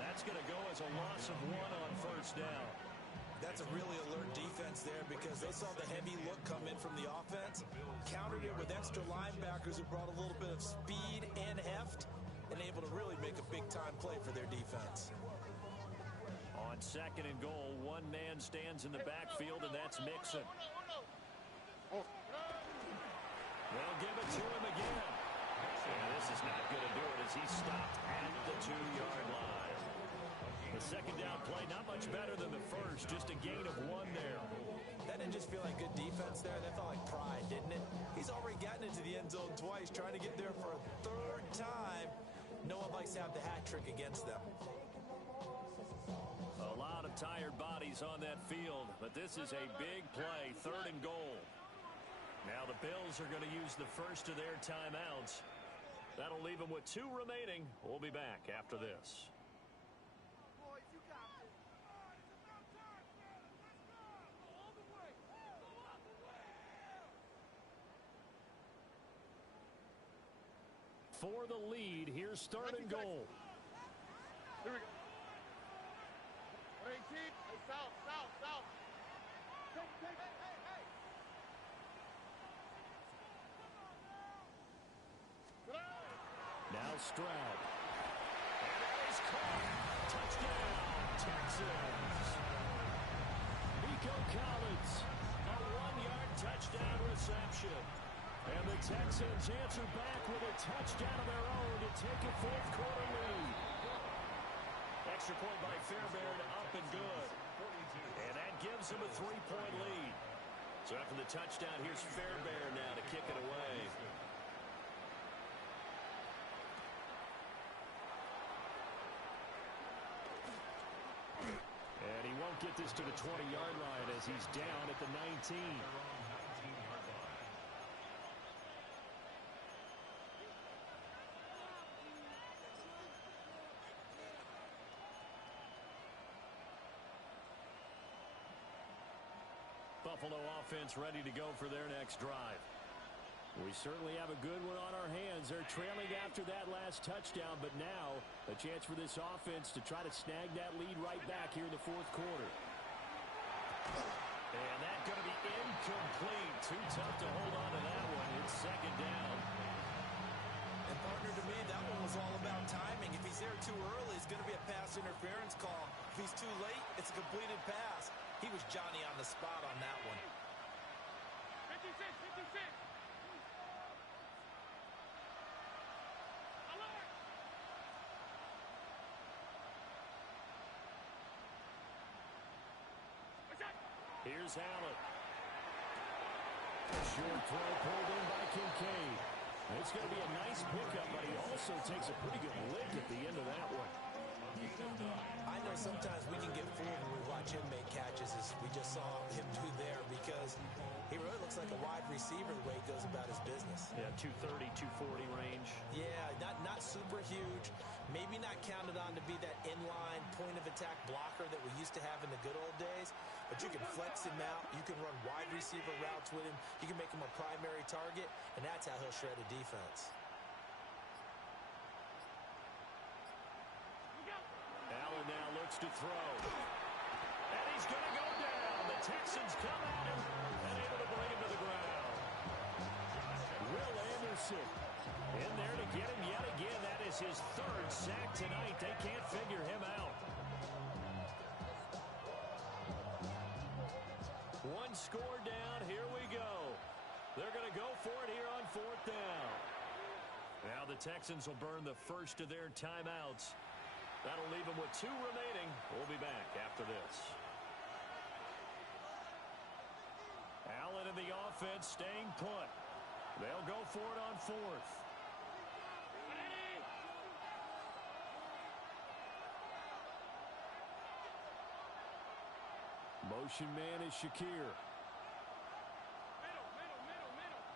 That's going to go as a loss of 1 on 1st down. That's a really alert defense there because they saw the heavy look come in from the offense, countered it with extra linebackers who brought a little bit of speed and heft, and able to really make a big-time play for their defense. On 2nd and goal, one man stands in the backfield, and that's Mixon. They'll give it to him again. And this is not going to do it as he's stopped at the 2-yard line. The second down play, not much better than the first, just a gain of 1 there. That didn't just feel like good defense there. That felt like pride, didn't it? He's already gotten into the end zone twice, trying to get there for a 3rd time. No one likes to have the hat trick against them. A lot of tired bodies on that field, but this is a big play, 3rd and goal. Now the Bills are going to use the first of their timeouts. That'll leave them with 2 remaining. We'll be back after this. Boys, you got this. It's about time, man. Let's go. Go all the way. Go all the way. For the lead, here's 3rd and goal. Here we go. Stroud. And that is caught. Touchdown, Texans. Nico Collins, a 1-yard touchdown reception. And the Texans answer back with a touchdown of their own to take a fourth-quarter lead. Extra point by Fairbairn, up and good. And that gives him a 3-point lead. So after the touchdown, here's Fairbairn now to kick it away. And he won't get this to the 20-yard line as he's down at the 19. Buffalo offense ready to go for their next drive. We certainly have a good one on our hands. They're trailing after that last touchdown, but now a chance for this offense to try to snag that lead right back here in the fourth quarter. And that's going to be incomplete. Too tough to hold on to that one. It's second down. And partner, to me, that one was all about timing. If he's there too early, it's going to be a pass interference call. If he's too late, it's a completed pass. He was Johnny on the spot on that one. 56, 56. Alert! What's that? Here's Allen. Short throw pulled in by Kincaid. It's going to be a nice pickup, but he also takes a pretty good lick at the end of that one. I know sometimes we can get fooled when we watch him make catches, as we just saw him do there, because he really looks like a wide receiver the way he goes about his business. Yeah, 230, 240 range. Yeah, not super huge. Maybe not counted on to be that inline point-of-attack blocker that we used to have in the good old days, but you can flex him out. You can run wide receiver routes with him. You can make him a primary target, and that's how he'll shred a defense. Allen now looks to throw. And he's going to go down. The Texans come at him and able to bring him to the ground. Will Anderson in there to get him yet again. That is his third sack tonight. They can't figure him out. One score down. Here we go. They're going to go for it here on fourth down. Now the Texans will burn the first of their timeouts. That'll leave them with 2 remaining. We'll be back after this. Allen and the offense staying put. They'll go for it on fourth. Motion man is Shakir. Middle.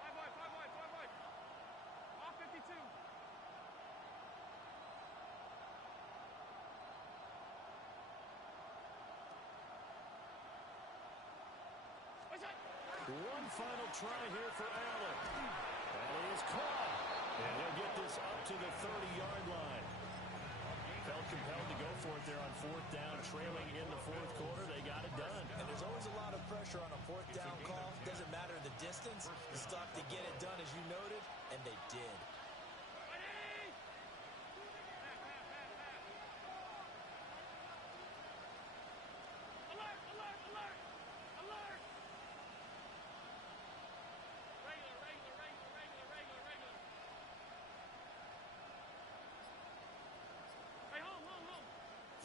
5 wide. Off 52. What's that? One final try here for Allen. And he is caught. And he'll get this up to the 30-yard line. Felt compelled to go for it there on fourth down, trailing in the fourth quarter. They got it done. And there's always a lot of pressure on a fourth down call. Doesn't matter the distance. You still have to get it done, as you noted, and they did. Ready? Alert! Regular. Hey, home.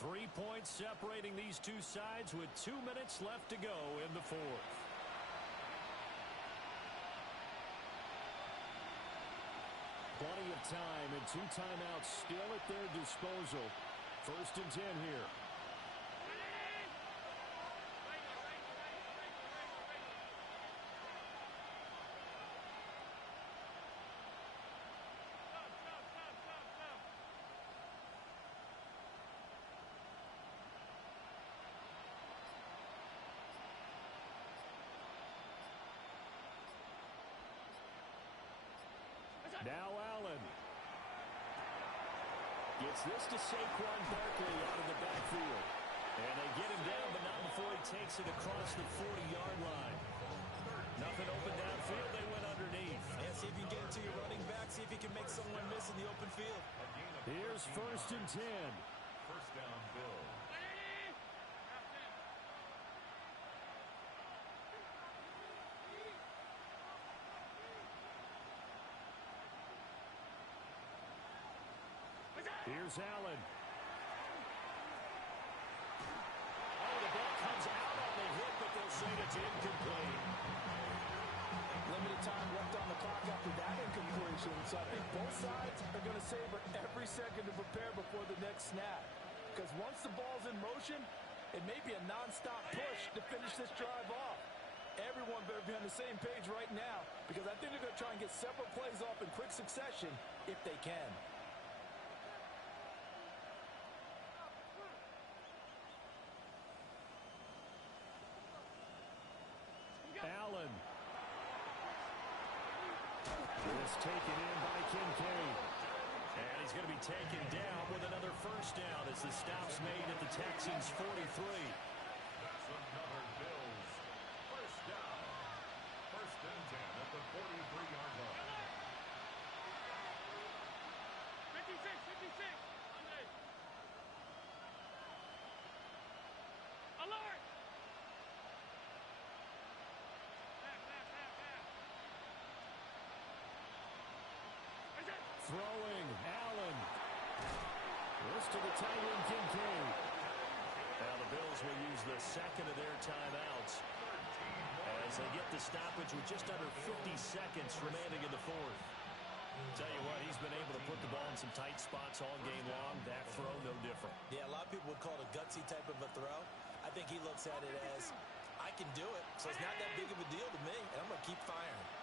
3 points separating these two sides with 2 minutes left to go in the fourth. Plenty of time and 2 timeouts still at their disposal. First and 10 here. Now Allen gets this to Saquon Barkley out of the backfield. And they get him down, but not before he takes it across the 40-yard line. Nothing open downfield. They went underneath. And see if you can get it to your running back. See if you can make someone miss in the open field. is 1st and 10. First down, Bills. Here's Allen. Oh, the ball comes out on the hit, but they'll say it's incomplete. Limited time left on the clock after that incompletion, so I think both sides are going to savor every second to prepare before the next snap. Because once the ball's in motion, it may be a nonstop push to finish this drive off. Everyone better be on the same page right now, because I think they're going to try and get several plays off in quick succession if they can. Allen. This taken in by Kincaid. And he's going to be taken down with another first down as the stop's made at the Texans' 43. That's another Bills. First down. First and 10 at the 43-yard line. 56. Andre. Alert! Throwing, Allen. This to the tight end, Kincaid. Now the Bills will use the second of their timeouts as they get the stoppage with just under 50 seconds remaining in the fourth. Tell you what, he's been able to put the ball in some tight spots all game long. That throw, no different. Yeah, a lot of people would call it a gutsy type of a throw. I think he looks at it as, I can do it, so it's not that big of a deal to me, and I'm going to keep firing.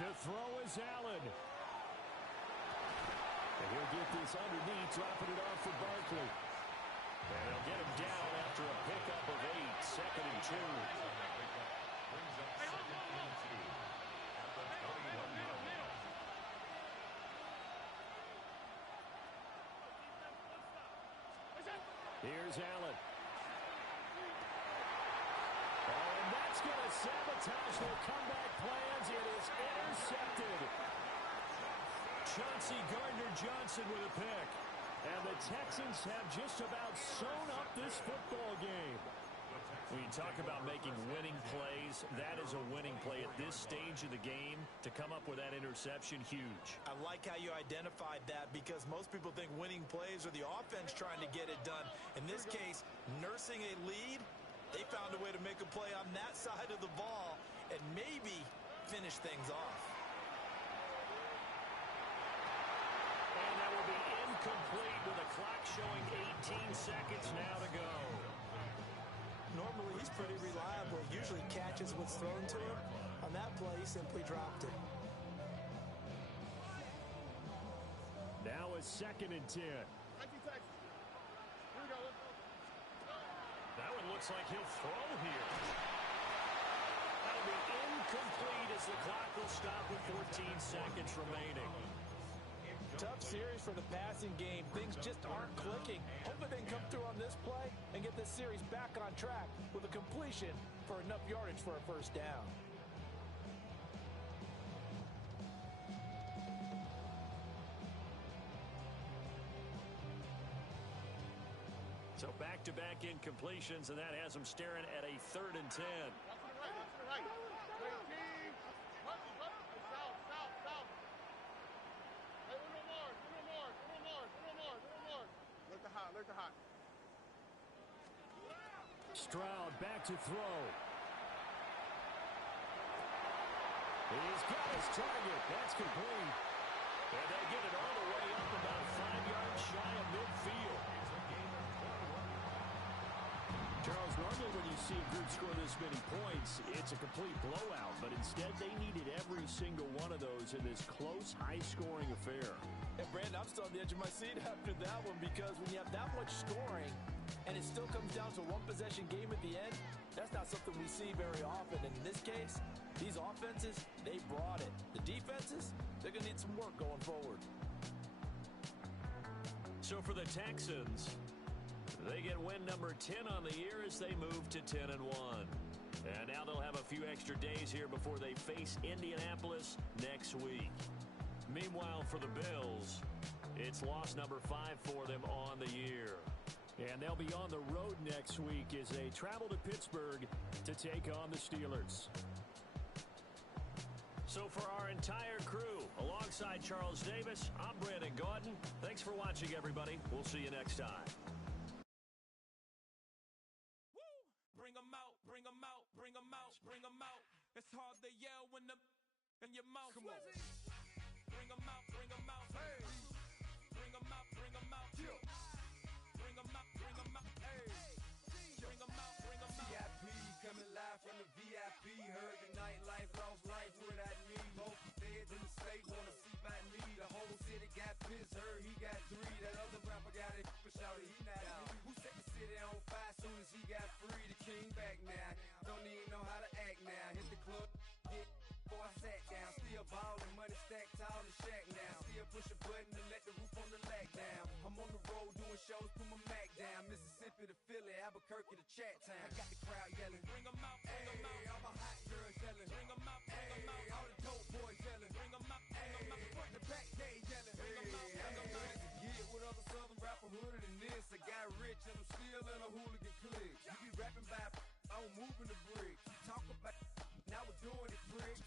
To throw is Allen. And he'll get this underneath, dropping it off for Barkley. And they'll get him down after a pickup of 8, 2nd and 2. Brings up second and 2 at the 21-yard line. Here's Allen. Oh, and that's going to sabotage their comeback plans. It is intercepted. Chauncey Gardner-Johnson with a pick. And the Texans have just about sewn up this football game. When you talk about making winning plays, that is a winning play at this stage of the game. To come up with that interception, huge. I like how you identified that, because most people think winning plays are the offense trying to get it done. In this case, nursing a lead, they found a way to make a play on that side of the ball and maybe finish things off. And that will be incomplete with a clock showing 18 seconds now to go. Normally, he's pretty reliable. Usually catches what's thrown to him. On that play, he simply dropped it. Now a 2nd and 10. That one looks like he'll throw here. That'll be incomplete as the clock will stop with 14 seconds remaining. Tough series for the passing game. Things just aren't clicking. Hopefully they can come through on this play and get this series back on track with a completion for enough yardage for a first down. So back-to-back incompletions, and that has them staring at a 3rd and 10. Stroud back to throw. He's got his target. That's complete. And they get it all the way up about 5 yards shy of midfield. Charles, normally when you see a group score this many points, it's a complete blowout. But instead, they needed every single one of those in this close, high-scoring affair. And Brandon, I'm still on the edge of my seat after that one, because when you have that much scoring and it still comes down to a one-possession game at the end, that's not something we see see very often. In this case, these offenses, they brought it. The defenses, they're going to need some work going forward. So for the Texans, they get win number 10 on the year as they move to 10-1. And now they'll have a few extra days here before they face Indianapolis next week. Meanwhile, for the Bills, it's loss number 5 for them on the year. And they'll be on the road next week as they travel to Pittsburgh to take on the Steelers. So for our entire crew, alongside Charles Davis, I'm Brandon Gaudin. Thanks for watching, everybody. We'll see you next time. Bring 'em out, bring 'em out, bring 'em out, bring 'em out. It's hard to yell when the in your mouth. Come on. Bring 'em out, bring 'em out. Hey. Bring 'em out, bring 'em out. Bring 'em out, bring 'em out. Hey. Bring 'em out, bring 'em out. VIP coming live from the VIP. Heard the nightlife, lost life without me. Both feds in the state wanna see by me. The whole city got pissed, heard he got 3. That other rapper got it, but shouted he not out. Who set the city on fire soon as he got free? The king back now. Don't even know how to act now. Hit the club, get before I sat down. Still ballin', money stacked tall and shack now. Still push a button to let the roof on the lag down. I'm on the road doing shows, put my Mac down. Mississippi to Philly, Albuquerque to Chat Town. I got the crowd yelling, bring 'em out, bring 'em out. All my hot girls yelling, bring 'em out, bring 'em out. All the dope boys yelling, bring 'em out, bring 'em out. Front to back, they yelling, bring 'em out, bring 'em out. Get with other southern rapper hooded than this. I got rich and I'm still in a hooligan clique. You be rapping by, I'm moving the bricks. You talk about, now we're doing it, prick.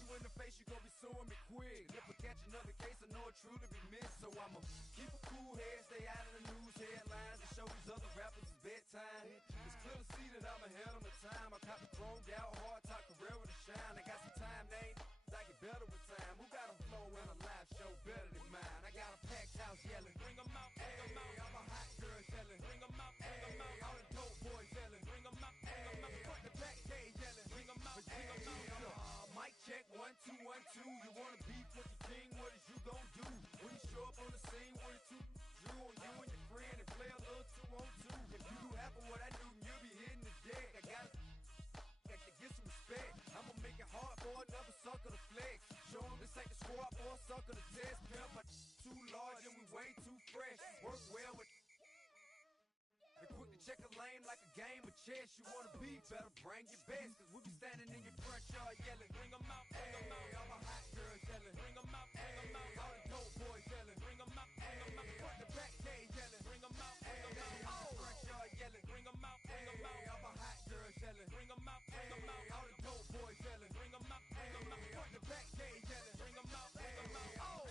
You in the face, you gon' be suing me quick. If I catch another case, I know it truly be missed. So I'ma keep a cool head, stay out of the news headlines, and show these other rappers it's bedtime. It's clear to see that I'm ahead of my time. I caught the chromed out, hard top career with a shine. I got some time, named, I get better with time. Who got a flow and a live show better than mine? I got a packed house yelling, bring 'em out, bring 'em out. All my hot girls yelling, bring 'em out, bring 'em out. All the dope boys yelling, bring 'em out, bring 'em out. Front to back, they yelling, bring 'em out, bring 'em out. Mic check, 1 2 1 2. You wanna beef with the king? What is you gon' do when you show up on the scene with a 2 drew on you and your friend and play a little 2 on 2? If you do half of what I do, you'll be hitting the deck. I got to get some respect. I'ma make it hard for another sucker to flex. Show 'em this ain't the squad for a sucker to test. Pimp, but too large and we way too fresh. Work well with. And quick to check a lane like a game of chess. You wanna be better, bring your best. Cause we be standing in your front yard yelling, bring 'em out, bring 'em out. All my hot girls yelling, bring 'em out, bring 'em out. All the dope boys yelling, bring 'em out, bring 'em out. Front to back, they yelling, bring 'em out, bring 'em out. All the front yard yelling, bring 'em out, bring 'em out. All my hot girls yelling, bring 'em out, bring 'em out. All the dope boys yelling, bring 'em out, bring 'em out. Front to back, they yelling, bring 'em out, bring 'em out. Oh!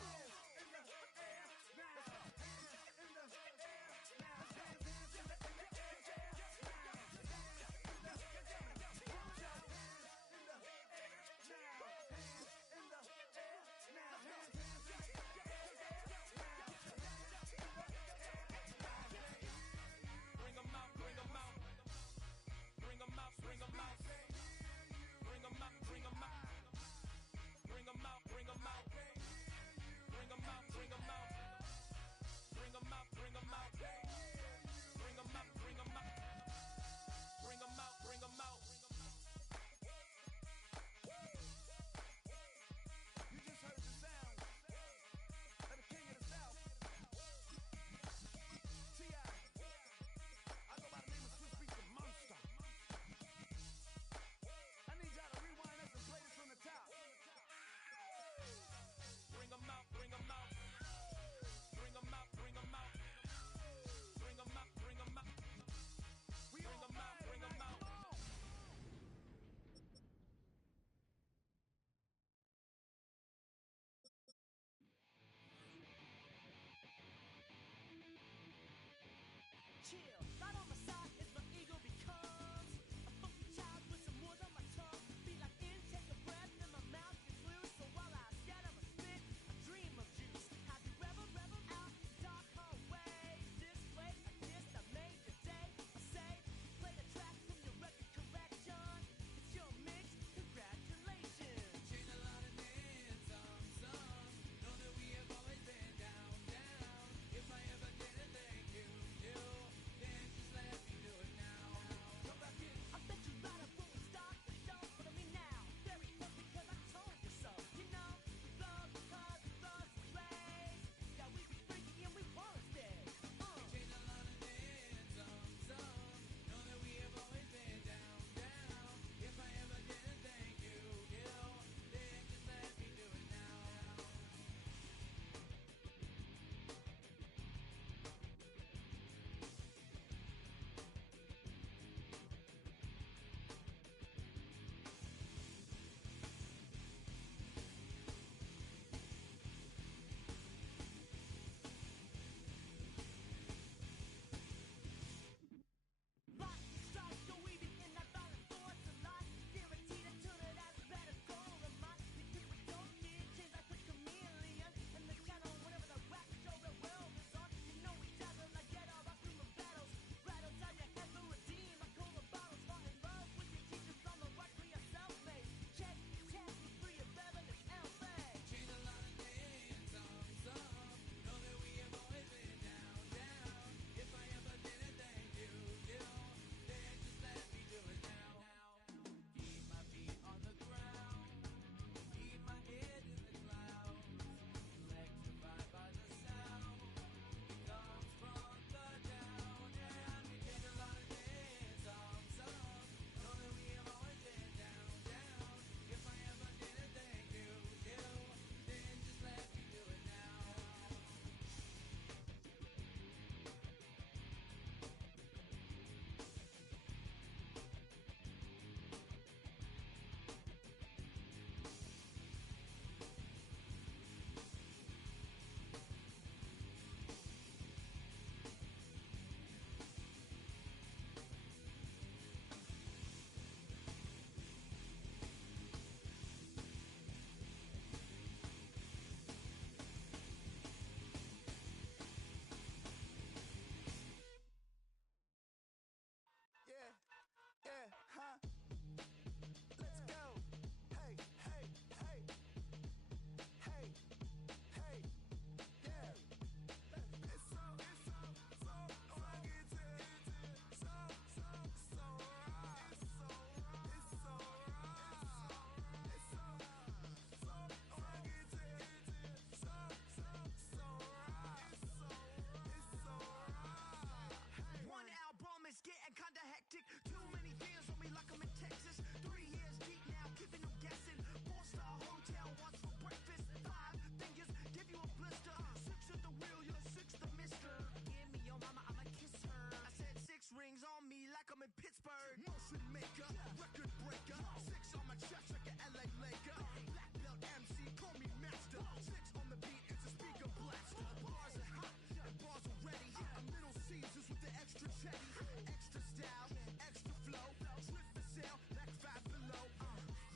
breaker. 6 on my chest like an LA Laker. Black belt MC, call me master. 6 on the beat, it's a speaker blaster. Bars are hot and bars are ready. I'm Little Caesars with the extra chetty. Extra style, extra flow. Swift for sale, like 5 below.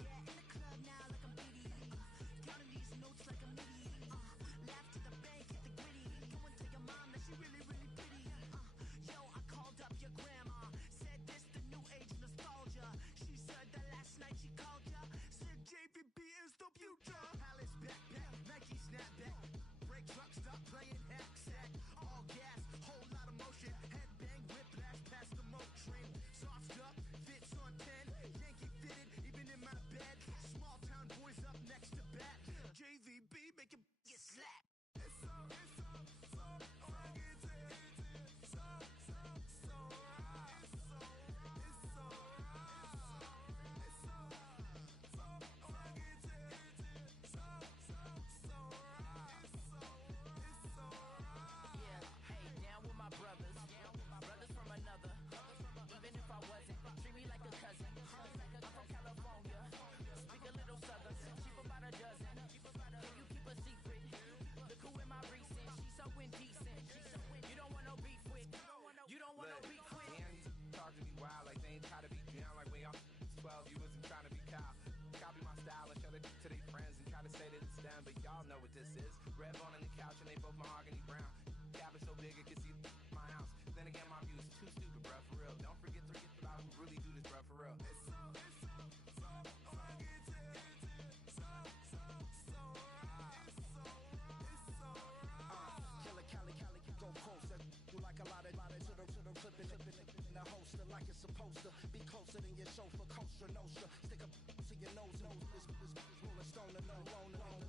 Yeah, in the club now like I'm Diddy. Counting these notes like I'm Liddy. Laugh to the bank, hit the gritty. Go and tell your mom that she really, really pretty. Yo, I called up your grandma. Said this the new age nostalgia. She said that last night she called ya. Said JVB is the future. Palace backpack, Nike snapback. Break truck, stop playing hack sack. All gas, whole lot of motion. Headbang, whiplash, past the mo train. Soft up, fits on 10. Yankee fitted, even in my bed. Small town boys up next to bat. JVB, make it get slapped. It's so Yeah, hey, down with my brothers. Brothers from another. Even if I wasn't, treat me like a cousin. I'm from California. Speak a little southern. Cheap about a dozen. Can you keep a secret? Look who in my recent. She's so indecent. You don't want no beef with. You don't want no beef with. Damn, you talk to me wild like they ain't try to be down like when y'all 12, you wasn't trying to be Kyle. Copy my style and show it to their friends and try to say that it's them, but y'all know what this is. Red bone on the couch and they both mahogany brown. Cabin so big it can see my house. Then again, my view is too stupid, bruh, for real. Don't forget about who really do this, bruh, for real. Killer Cali, go coaster. You like a lot of to the clipping in the holster like it's supposed to be closer than your chauffeur, Costa Nostra. Stick up to your nose, this rolling stone and no loner.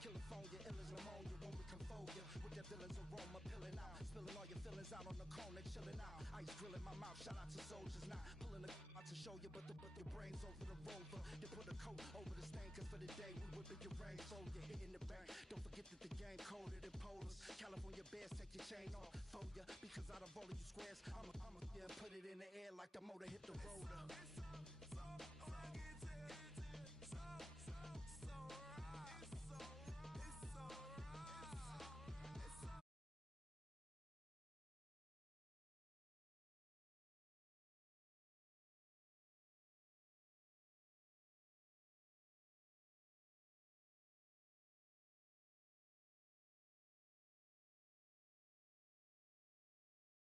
California, ill as pneumonia when we come for you with that villain's aroma, pilling out, spilling all your feelings out on the corner, chilling out. Ice grilling my mouth, shout out to soldiers, not pulling the out to show you, but your brains over the rover. They put a coat over the stain, cause for the day we whipping your brains, so you're hitting the bank. Don't forget that the game coded in polars. California bears, take your chain off for ya, because out of all of you squares, I'ma yeah, put it in the air like the motor hit the rotor.